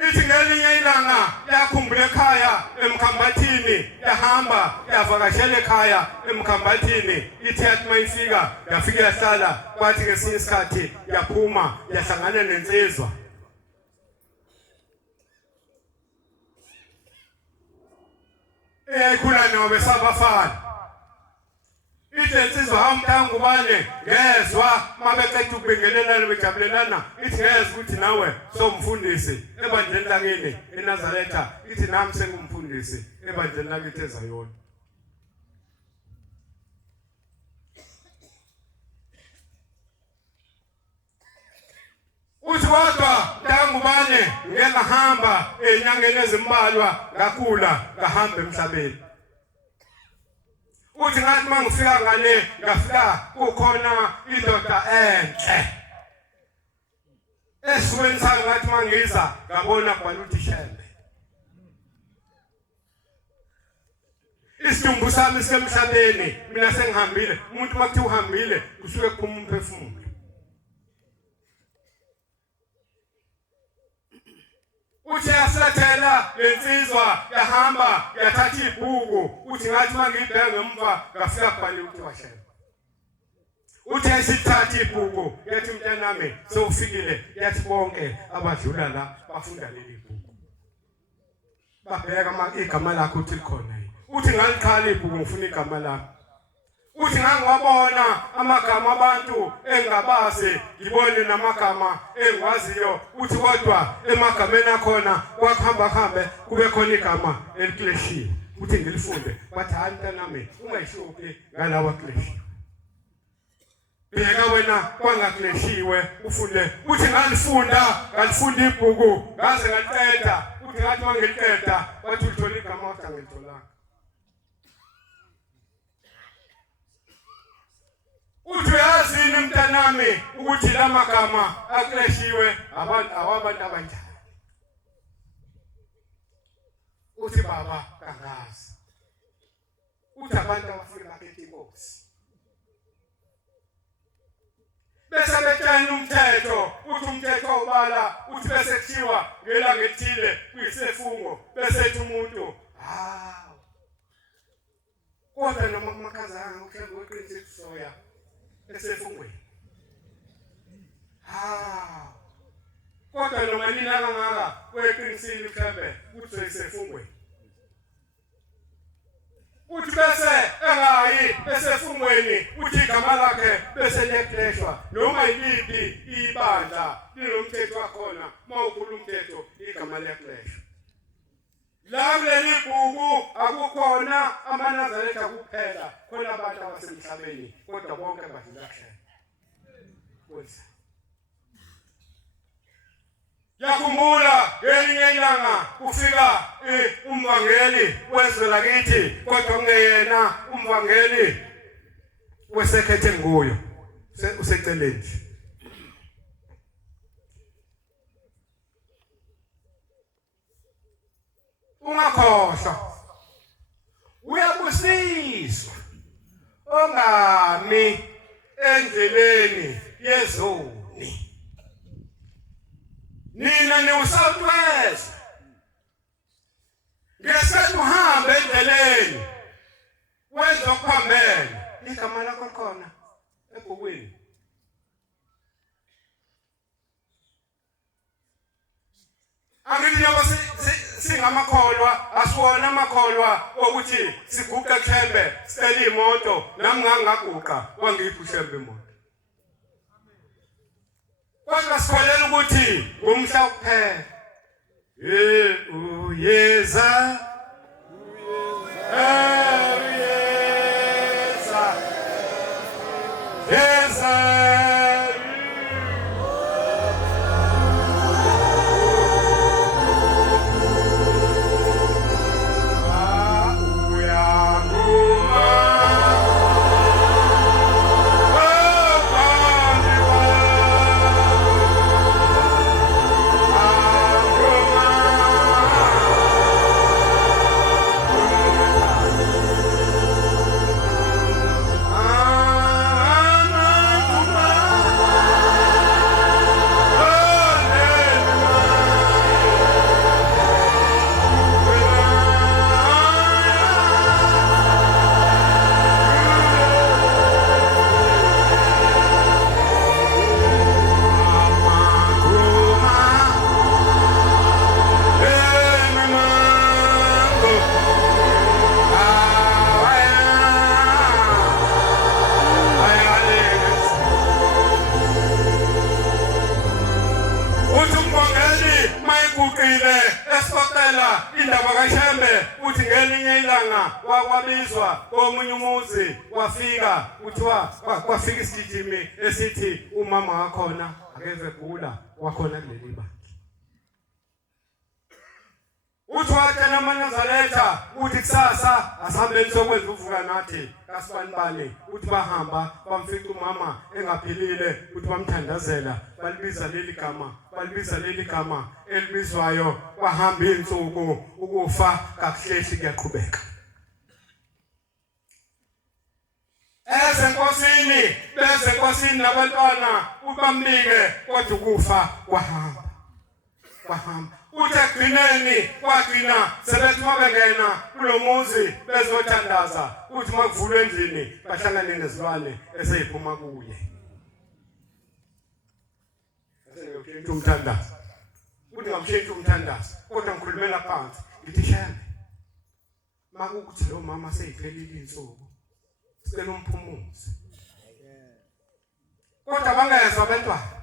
ithi ngelinye ilanga yakhumbula ekhaya emkhambathini yahamba yavakashela ekhaya emkhambathini ithi yathi mayifika yafika yahlala kwathi ngesinye isikhathi yaphuma yahlangana nensizwa eyayikhula nawo besabafana ithi insizwa hamntangubane ngezwa mabeqeda ukubingelelana bejabulelana ithi ngezwe ukuthi nawe somfundisi ebandleni lakini eNazaretha ithi nami sengumfundisi ebandleni lakithi eZayoni uthi kodwa ntangubane ngengahamba enyangeni ezimbalwa ngakhula ngahamba emhlabeni uthi ngathi mangifika ngale ngafika kukhona indoda enhle esweni sami ngathi mangiza ngabona kubhala ukuthi Shembe isidumbu sami semhlabeni mina sengihambile umuntu makuthi uhambile kusuke kuphuma umphefumulo uthi yasathela lensizwa yahamba yathatha ibhuku uthi ngathi mangibheka ngemva ngafika kubhala ukuthi waShembe uthi yasithatha ibhuku yathi mntanami sewufikile yathi bonke abadlula la bafunda leli bhuku babheka igama lakho uthi likhona yini uthi ngaliqhala ibhuku ngifuna igama lakho uthi ngangiwabona amagama abantu engabazi ngibone namagama engiwaziyo uthi kodwa emagameni akhona kwakuhamba kube khona igama elikleshiwe uthi ngilifunde bathi hayi mntanami ungayishuki ngalawa kleshiwe bheka wena kwangakleshiwe ufunde uthi ngalifunda ibhuku ngaze ngaliqeda uthi ngathi mangiliqeda bathi uthola igama wathi angilitholanga uthi yazini mntanami ukuthi lamagama akleshiwe abantu abanjani uthi baba kangazi uthi abantu abafika bakhethe inkosi bese betshela umthetho uthi umthetho ubala uthi bese kuthiwa ngelanga elithile kuyisefungo bese ethi umuntu kodwa noma kumakhazana uhlelo weqiniseko soya esefungweni kodwa noma lina kangaka kweqinisile mhlambe uthi esefungweni uthi bese engayi esefungweni uthi igama lakhe bese lekleshwa noma yiliphi ibandla linomthetho wakhona mawukhuluma umthetho igama lekleshwa la kuleli bhuku akukhona amanazaretha kuphela khona abantu abasemhlabeni kodwa bonke badlulahlele kwenza yakhumbula ngelinye ilanga kufika umvangeli wezwe lakithi kodwa kungeyena umvangeli wesekhethe nguyo useceleni ungakhohlwa uyabusiswa ongami endleleni yezoni nina niwusawuthweza ngesathi uhambe endleleni wenza okuphambene igama lakho khona ebhukwini angithi njengoba singamakholwa asiwona amakholwa ukuthi siguqe kuthembe sicela imoto nami ngangaguqa wangiphi ushembe imoto kodwa sikholela ukuthi ngumhla kuphela uyeza indaba kaShembe uthi ngelinye ilanga wakwabizwa komunye umuzi wafika kuthiwa kwafika isigijimi esithi umama wakhona akeze gula wakhona kuleli bandla uthi watshela amanazaretha uthi kusasa asihambeni sokwenza uvuka nathi kasibanibani uthi bahamba bamfica umama engaphilile uthi bamthandazela balibiza leli gama elibizwayo kwahamba insuku ukufa kakuhlehli kuyaqhubeka bese enkosini nabantwana ubamnike kodwa ukufa kwahamba uthi ekugcineni kwagcina sebethi mabengena kulomuzi bezothandaza uthi makuvulwe endlini bahlangane nezilwane eseyiphuma kuye ngiyoshintsha umthandazo uthi ngakushintsha umthandazo kodwa ngikhulumela phansi ngithi Shembe makukuthi lo mama seyiphelile insuku sicela umphumuzi kodwa bangezwa abantwana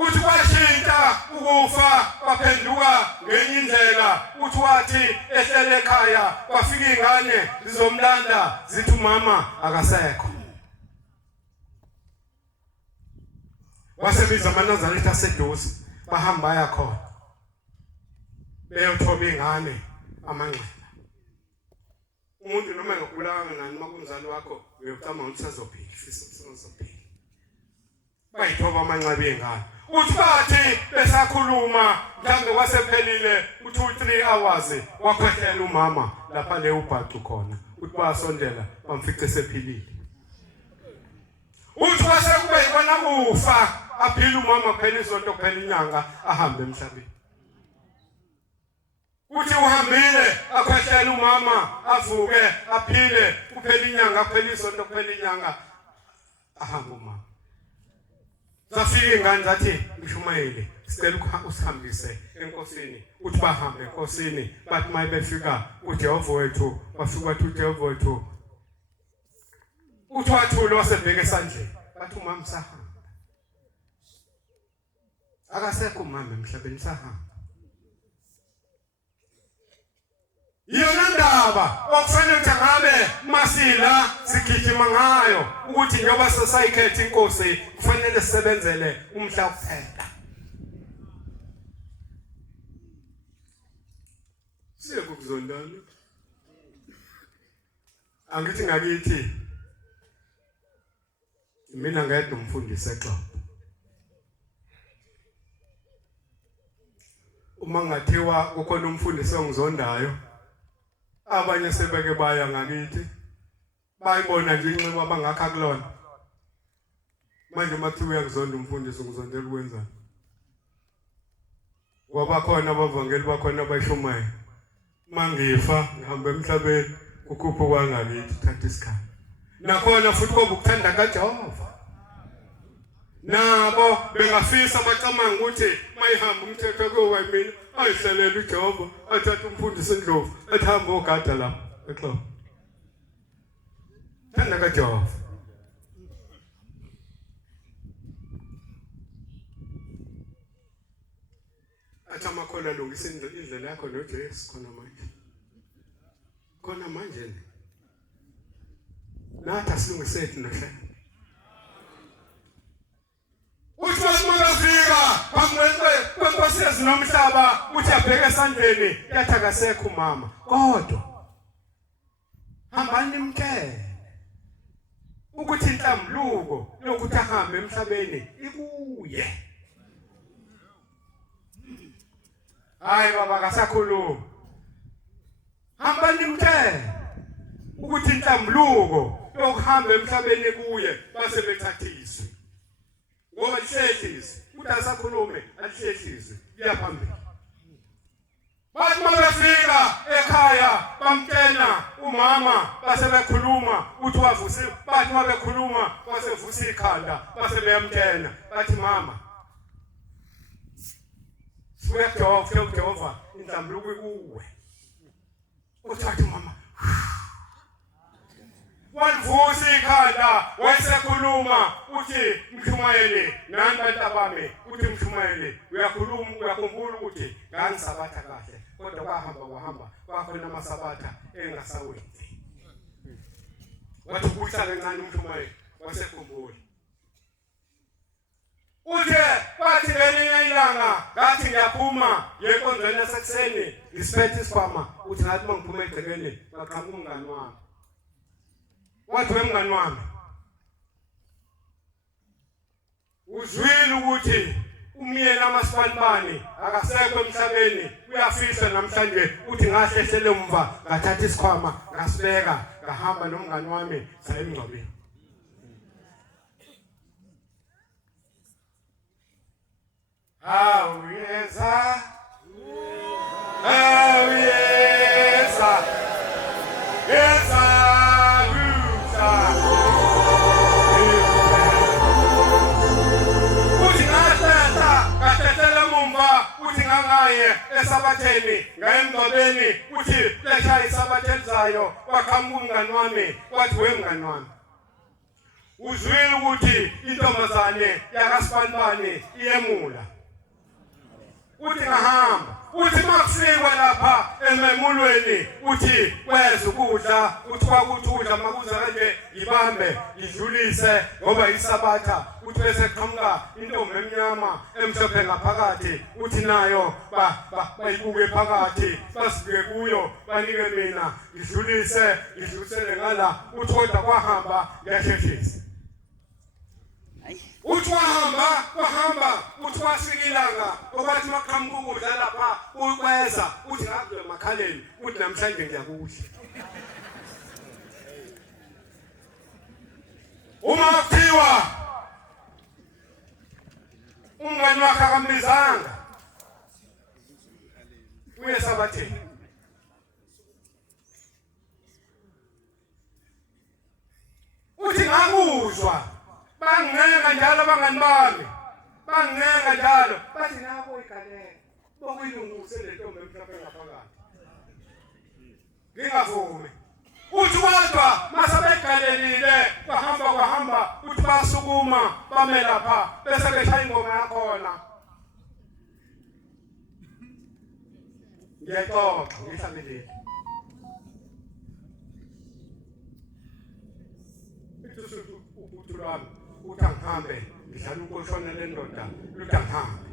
uthi kwashintsha ukufa kwaphenduka ngenye indlela uthi wathi ehlele ekhaya kwafika ingane zizomlanda zithi umama akasekho wasebiza amanazaretha aseduze bahamba baya khona beyothoba ingane amanxeba umuntu noma engagulanga nani makumzali wakho uyocama ukuthi azophila fisa uzophila bayithoba amanxeba engane uthi bathi besakhuluma mhlambe kwasephelile u2-3 hours wakhwehlela umama lapha le ubhacu khona uthi basondela bamfice sephilile uthi kwasekube yibona kufa aphila umama kuphela isonto kuphela inyanga ahambe emhlabeni uthi uhambile akhwehlela umama avuke aphile kuphela inyanga kuphela isonto kuphela inyanga ahamba umama zafika ingane zathi Mshumayeli sicela usihambise enkosini uthi bahambe enkosini bathi mayebefika uJehova wethu bafika bathi uJehova wethu uthi wathula wasebheka esandleni bathi umama sahamba akasekho umama emhlabeni sahamba yona ndaba okufanele ukuthi ngabe masila sigijima ngayo ukuthi njengoba sesayikhetha inkosi kufanele sisebenzele umhla kuphela siye kuzondana angithi ngakithi mina ngedwa umfundisi eXhobo uma ngathiwa kukhona umfundisi ongizondayo abanye sebeke baya ngakithi bayibona nje inxiba abangakha kulona manje makuthiwa uyakuzonda umfundisi ngizondela ukwenzani ngoba khona abavangeli bakhona bayishumayo mangifa ngihambe emhlabeni ukhupho kwangakithi thatha isikhathi nakhona futhi koba ukuthanda kaJehova nabo bengafisa bacamanga ukuthi mayihamba umthetho kuwe mina ayihlelela uJehova athatha umfundisi endlovu athamba ogada lapha eXhobo thanda kaJehova athama khona lungisa indlela yakho noJesu khona manje nathi asilungisethi nohle uthi wasimangafika kwenkosi ezinomhlaba uthi abheke esandleni yathi akasekho umama kodwa hambani nimkele ukuthi inhlambuluko lokuthi ahambe emhlabeni ikuye hayi baba akasakhuluma hambani nimkele ukuthi inhlambuluko yokuhamba emhlabeni kuye base bethathiswe ngoba lihlehliswe uthi asakhulume alihlehliswe iyaphambili bathi mabefika ekhaya bamtshena umama base bekhuluma uthi wavusi bathi mabekhuluma wasevusa ikhanda base beyamtshena bathi mama sibuya kuJehova inhlambuluko ikuwe uthi mama wavusa ikhanda wayesekhuluma uthi Mshumayeli nani bantu abami uthi Mshumayeli uyakhuluma uyakhumbula ukuthi ngangisabatha kahle kodwa kwahamba kwakhona amasabatha engasawenzi wathi kuhlala encane uMshumayeli wasekhumbula uthe bathi ngelinye ilanga ngathi ngiyaphuma yenkonzweni yasekuseni ngisiphethe isikhwama uthi ngathi mangiphuma egcekeni baqhamuka umngani wami wathi wemngani wami uzwile ukuthi umyeni amasipalibani akasekho emhlabeni uyafisa namhlanje uthi ngahlehlele umva ngathatha isikhwama ngasibeka ngahamba nomngani wami saya emngcwabeni awuyeza esabatheni ngaemngcwabeni uthi letha isabathe elizayo wakhamuka umngani wami wathi wemngani wami uzwile ukuthi intombazane yakasipalibani iyemula uthi ngahamba uthi makufikwa lapha ememulweni uthi weza ukudla uthi kwakuthi udla makuza kanje ibambe idlulise ngoba isabatha uthi bese qhamuka intombi emnyama emhlophe ngaphakathi uthi nayo bayibuke phakathi basibike kuyo banike mina idlulisele ngala uthi kodwa kwahamba ngiyahlehlisa uthi wahamba uthi wasikilanga obathi maqhamuka ukudla lapha ukweza uthi ngakule makhaleni uthi namhlanje ngiyakudla uma kuthiwa umngani wakhe akambizanga uye Sabatheni. Uthi ngakuzwa bangincenga njalo abangani bami. Bangincenga njalo bathi nako igalelo. Bokuyilungise le ntombi emhlophe ngaphakathi. Ngingavumi. Uthi kodwa masabegalelile bahamba uthi basukuma bame lapha bese beshaya ingoma yakhona. Ngiyaqoqa ngihlabelile. Ithusu ubuthulwana uthi angihambe ngidlala unkoshwana lendoda luthi angihambe.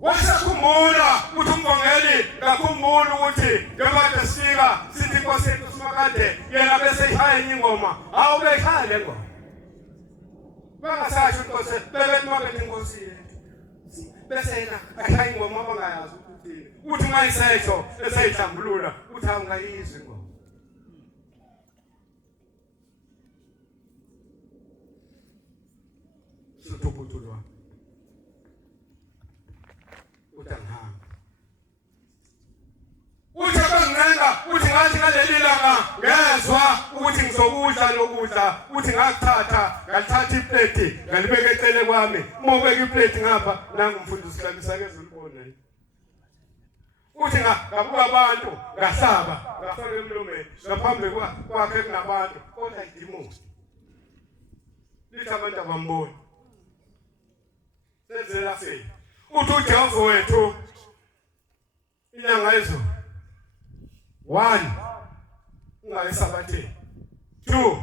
Wasakhumbula uthi umbongeli ngakhumbula ukuthi njengoba sifika sithi Nkosi yethu simakade yena bese ihaya ingoma awu beshaya le ngoma. Bangasasho Nkosi bebethi makade Nkosi yethu. Bese yena ahaya ingoma abangayazi ukuthi uthi mayisesho eseyihlambulula uthi awungayizwi ingoma. Suthubuthulwa utangihamba. Uthi bangincenga uthi ngathi ngaleli langa ngezwa ukuthi ngizokudla lokudla uthi ngakuthatha ngalithatha iplate ngalibeka eceleni kwami mobeka iplate ngapha nangu mfundisi Hlabisa kezwe ulibone. Uthi ngabuka abantu ngahlaba ngafaka emlomeni ngaphambi kwakhe kunabantu kodwa idimoni. Lithi abantu abamboni. Senzela sey uthi uJehova wethu inyanga ezo 1 ungayisabatheni 2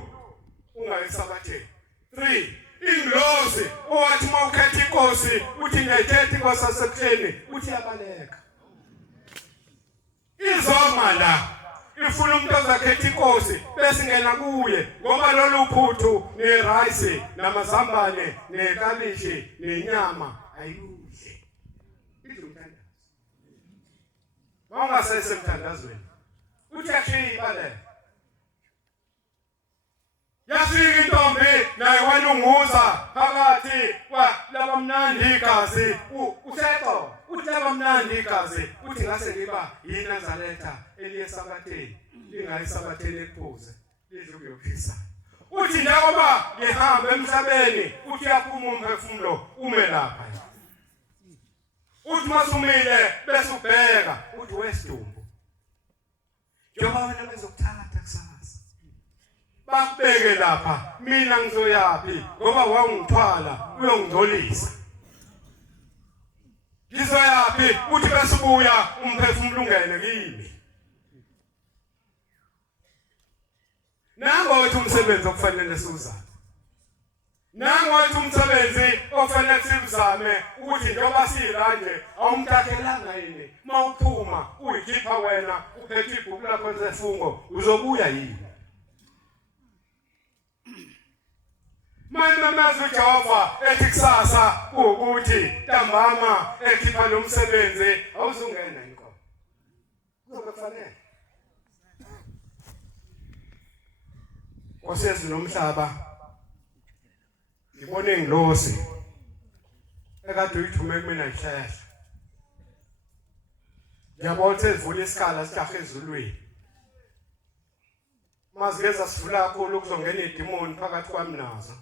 ungayisabatheni 3 ingilosi owathi mawukhetha inkosi uthi ngiyayithetha inkosi yasebuhleni uthi yabaleka izoma la ifuna umuntu ozakhetha inkosi bese ngena kuye ngoba lolu phuthu nerice namazambane nekabishi nenyama ayudle idumthandazo bangasese mthandazweni uthi akhiba le yafika intombi naye walunguza phakathi kwalaba mnandi igazi uSeqo uthi laba mnandi igazi uthi ngase ngiba yiNazaretha eliyeSabatheni lingayiSabatheni ekuphuze lidle kuyophisa uthi njengoba ngihamba emhlabeni uthi yaphuma umphefumulo ume lapha uthi masumile bese ubheka uthi wesidumbu njengoba wena bezokuthatha kusasa bakubeke lapha mina ngizoyapi ngoba wangithwala uyongidolisa ngizoyapi uthi bese ubuya umphefumulo ungene kimi nango wethu umsebenzi okufanele siwuzame nango wethu umsebenzi okufanele siwuzame ukuthi njengoba siyilanje awumtakhelanga yini mawuphuma uyikhipha wena uphethe ibhuku lakho lezifungo uzobuya yini manje mase uJehova ethi kusasa ukuthi ntambama ekhipha lo msebenzi awuzungena inkomo kuzokufanele Nkosi nomhlaba ngibone ngilosi ekade uyithume kumina ihlahla ngiyabona sivula isikhala sijahe ezulwini mazigeza sivula kakhulu kuzongena idimoni phakathi kwami nazo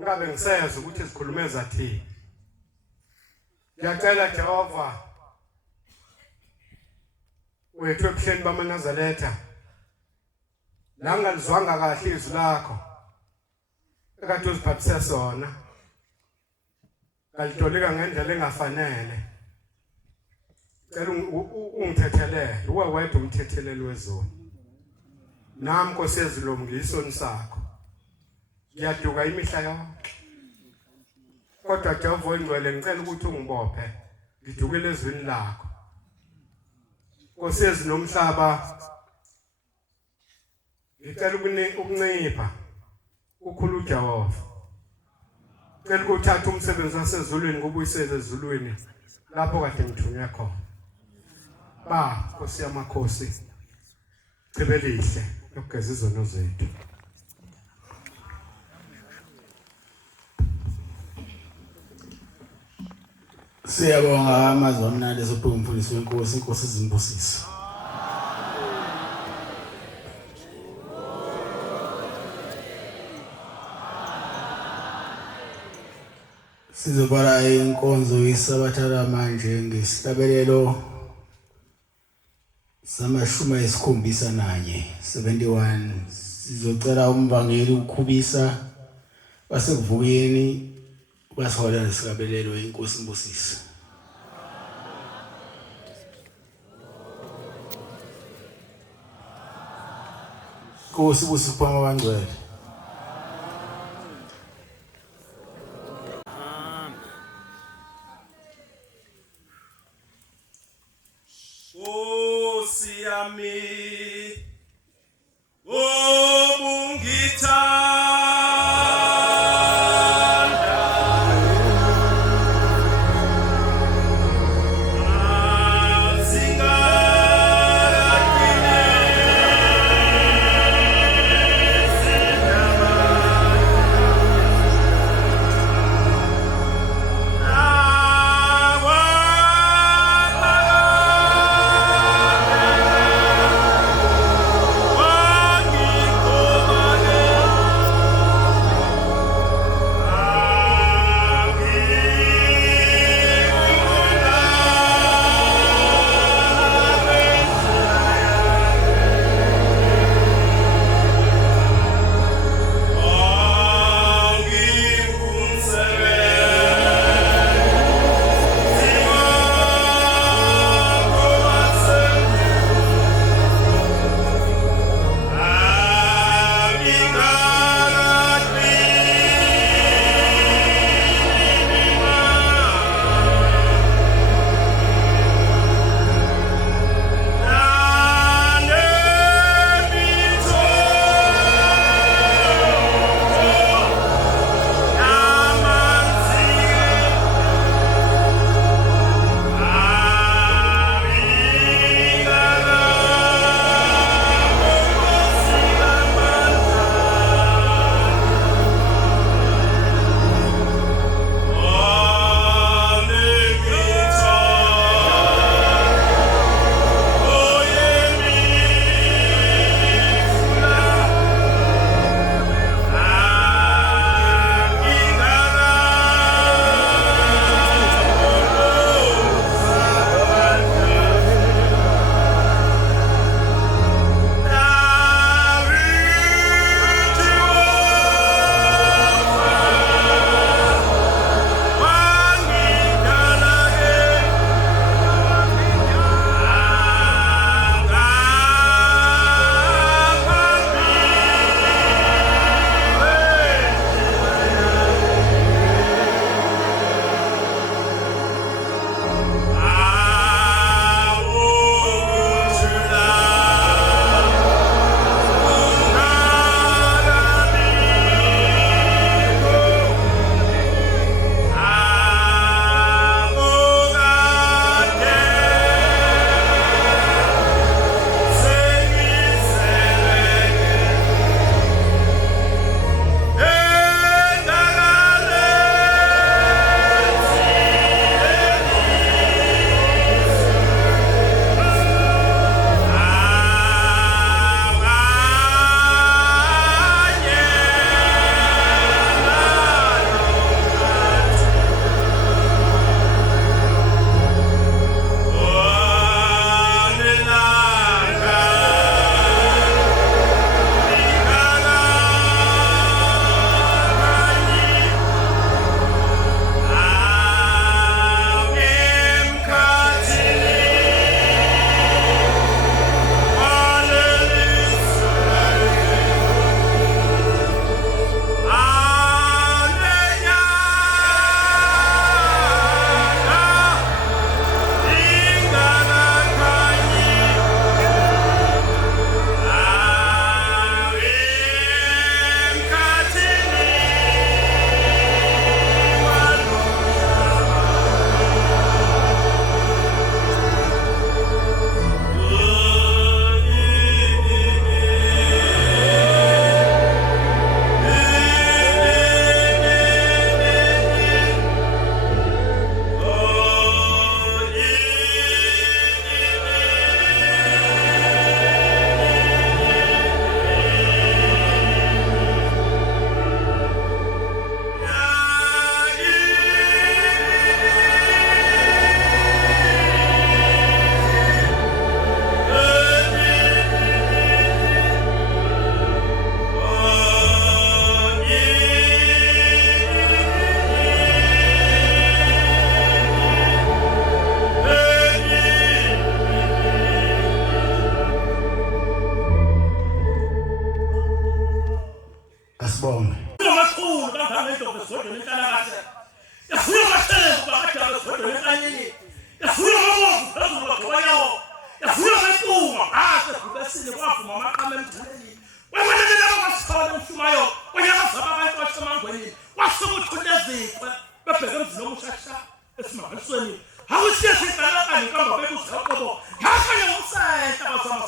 ngabe ngiseza ukuthi zikhulume zathi ngiyacela Jehova wethu ebuhleni bamaNazaretha la ngalizwanga kahle izwi lakho ekade uziphathise sona ngalitolika ngendlela engafanele cela ungithethelele uwe wedwa umthetheleli wezona nami Nkosi yezilo ngisoni sakho ngiyaduka imihla yonke kodwa Jehova oyingcwele ngicela ukuthi ungibophe ngidukele ezweni lakho Nkosi yezinomhlaba ngicela ukuncipha ukhulu uJehova ngicela ukuthatha umsebenzi wasezulwini kubuyisele ezulwini lapho kade ngithunywe khona ba Nkosi yamakhosi cebelihle lokugeza izono zethu Siyabonga amazwi amnandi esophuka umfundisi wenkosi, inkosi izimbusise. Sizobala inkonzo yesabatha manje ngesihlabelelo samashumi ayisikhombisa nanye 71. Sizocela umvangeli ukhubisa basekuvukeni basihola lesihlabelelo inkosi imbusise. Nkosi busiphamwa abangcwele. Nkosi yami obungithanda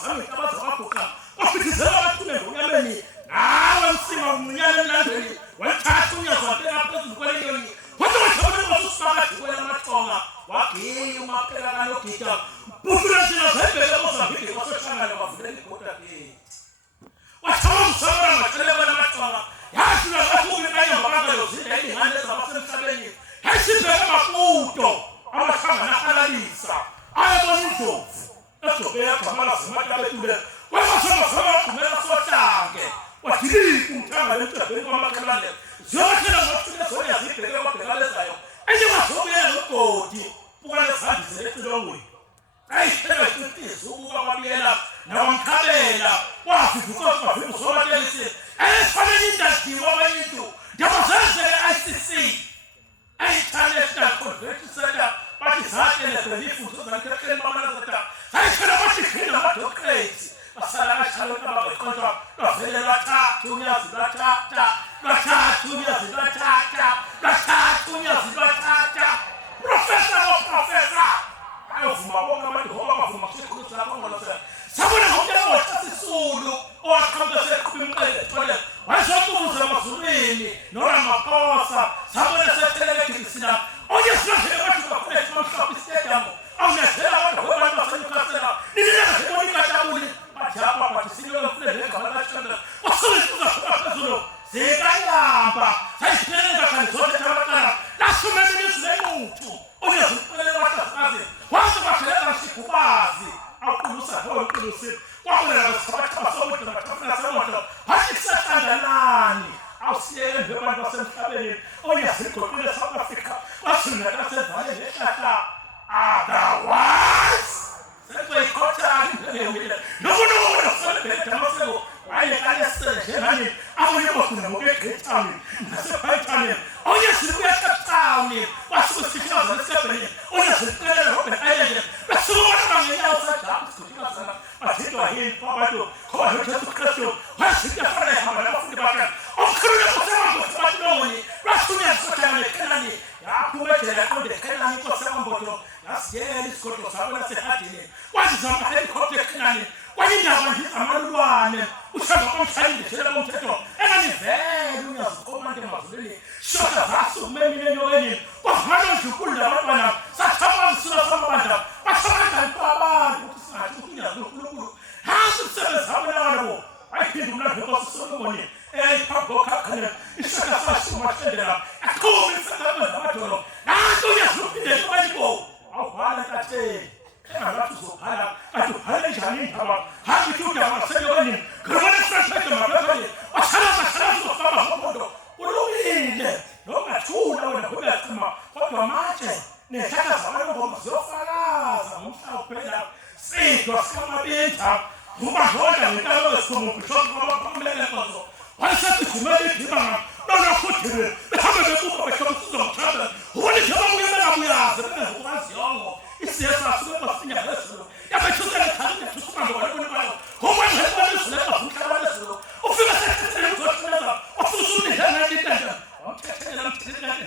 sami abaza waguqa ofithizela abathule ngonyameni nawe msima umunyane emlandweni wathatha unyazo wabeka phezulu kweleyoni kodwa wathobela ususaka jikwela amathonga wagiya umaphela kanogida bufuna sina zebheke Mozambique kwasohlangana bavuleni ibhoda gate wathoma msabara macele kwamathonga yasula kakhulu kayamba bakayozinda ingane zabasemhlabeni hayisibheke Maputo amahlangana ahalalisa ayabona indlovu ezobeka gamala zimatabetule kwasoma kumela sohlange wathilika umthanga lemhlabeni kwamakhalane ziyothela ngokuthile zoya zibheke kwabhekalezayo enjengazobuya ngogodi ukale zandise letilongweni ayithela isifiso ukuba kwabiyela nawamkhabela wafivukosi bafimu sobatelisi efanele indadiwa abayintu ndabazenzele ICC International Convention Center bathi zatele belifuzo zankekheni bamanazata sayithela bathi khina amadoctorates basala kashalo babekhonjwa bavele bathatha unyazi bathatha professor ayovuma bonke abantu ngoba bavuma kusekhulusa abangolose sabona ngomntwana wasisulu owaqhamuka seqhubimqele thole wayesokubuza emazulwini noRamaphosa sabona sethelekisina oye silahle bathi bakhule eMhlophe Stadium awunethela kodwa abantu baseNewcastle nilela sebona ikathabuli bathi apha bathi sinyo mfule ngegama lashanda wasebenzisa phezulu zikayamba sayiphelela kanti zonke abaqala lasumela izimuthu oye ziphelela bahlazi waze bathelela sikubazi aqulusa hoqulusi kwakulela basabatha basokuthi bathafuna semoto hathi kusathandalani awusiyele ngebantu basemhlabeni oye zigoqile South Africa basuna kasevale lehlahla otherwise seyikhotha ngiyemile nokunokuno sebhetha maseko waye kalesele ngani abuye bafuna ngokegethami nasephathani oye sibuya kaThawuni wasukusifika lesebheni oye sicela Robert Island basubona bangenyawo sajama sikufika sana bathitwa yini abantu khoba uJesu Kristu wasifika hamba nabafundi bakhe omkhulule kusebenza bathoni basunya sothana eKhanani yaphumejela konke eKhanani kosekamboto yasiyela isikolo sabona sehadini kwathi zama helicopter eKhanani kwayindaba nje amalulwane ushaka komshayeli ngithela bomthetho enganivele unyazi komande emazulwini shoka zasumemile enyokeni kwavalo nje ukudla abantwana sathaba msula samabandla bathakala abantu ukuthi singathi unyazi uNkulunkulu hasi umsebenzi abonakalo ayiphinda umlando kwaSolomoni eyiphagokhakhala ishaka sashuma shendela aqhuma isakama namadolo nanto unyazi uphinde kwalibo awubhala ntatheni engathi uzobhala kanti ubhala njani indaba hayi kuda ngasenyokeni ngibona sashethe mabekho washala uzofamba ngomondo ulungile nongathula wena kubethuma kodwa manje nethaka zabantu ngoba ziyofakaza ngomhlaba kuphela sidwa sikamabetha ubahonda ngentalo esikomo bishop kwabaphumele nkonzo wayesathumela idibanga nonokhuthiwe behambe bekuba beshokusiza ngithanda ubona nje bamukela buyaze benezokwaziyo isiyasa sibe basinya lesilo yabethusela ekhaya ethusuma ngobalibona ngoba ngeke lesilo umhlaba lesilo ufika sethethele uzothela ofusuni njana litanda wamthethela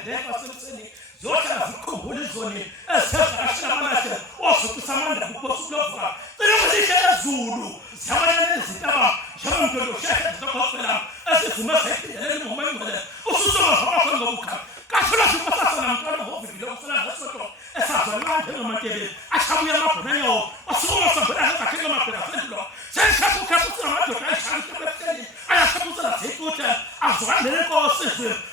ndeka semseni zothela zikhumbula izoni esezashila amanase osukusamanda kubosulovuka selokuzishe ezulu zabana nezintaba njengomntu oshaya zokhosela esivume sephilele ngomengcele ususoma ngakho ngokukha kathula sipasasa namntwana ngovidilo kusela ngesoto esazalande ngomatebe achabuya amabhonenyo asukuma sabela zakhe amabhela sendlo senhlathu khaphuza amadoda ayishayisebetheni ayakhaphuzela zekuthi azwandele inkosi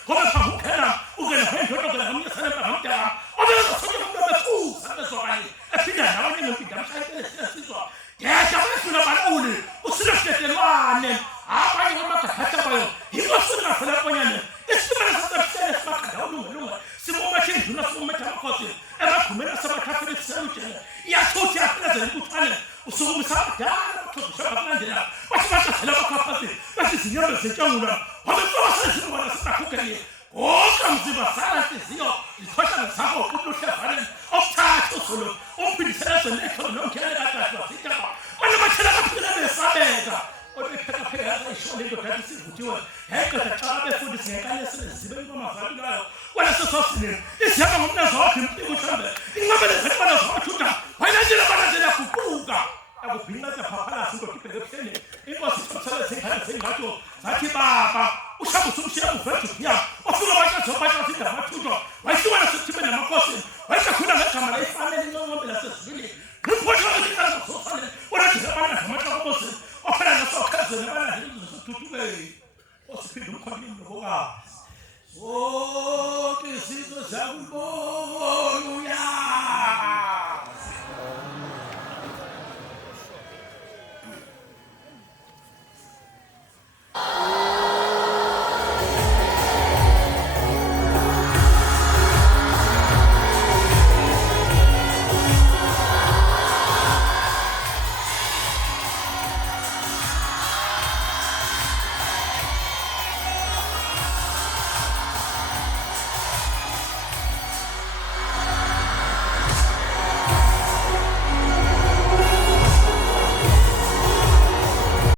ngoba phambukhela ukena hendodo ngamnyesana ngamdala obezothola umuntu befuza bezokanye ephinda nawe ngempinda mshayisele sisizwa yedwa besula baluli usilehlelwane abanye amagahatha bayo yikosina phela konyane isimela sasephele sibakhanda ulunga siboma thinduna siboma thamakhosi ebakhumela sabathathele sisayujela iyathuthi yaphezela inkuthane usukumisa dala uxoxisha balandela bathi bathela bakhaphasi bathi zinyama zentshangula wabekwa sezibona sibakhukeli konke mzimba sala inhliziyo zikhohlana zakho kubuluhlevane obuthathu usulo umphindisela ezeni nomkhele kadahlwa zitaba bana bathela kaphela besabeka obepheka ishole indoda isivuthiwe yayiqeda xa abefundisi ngekanye sezibe kwamavalilayo wena sesosini isihamba ngomnazo wakhe impiko mhlambe inqabele zibona zothutha wayenzile bana nje yaguquka akubhinqatha phaphala sinto kiphe ebuhleni inkosi ithothele sengathi zathi baba ushaba usumshiya uvethu pia ofika basho sidla mathutho wayisuka nasithibeni namakhosi wayesakhula ngegama la ifanele inqonqombe lasezulwini ngiphoqa ukuthatha sofanele unathi zabana ngamaxakokosi ofana nasokhazeni abana ngizosithuthuke osiphinde umkhonini nobokazi zonke izizwe zakubo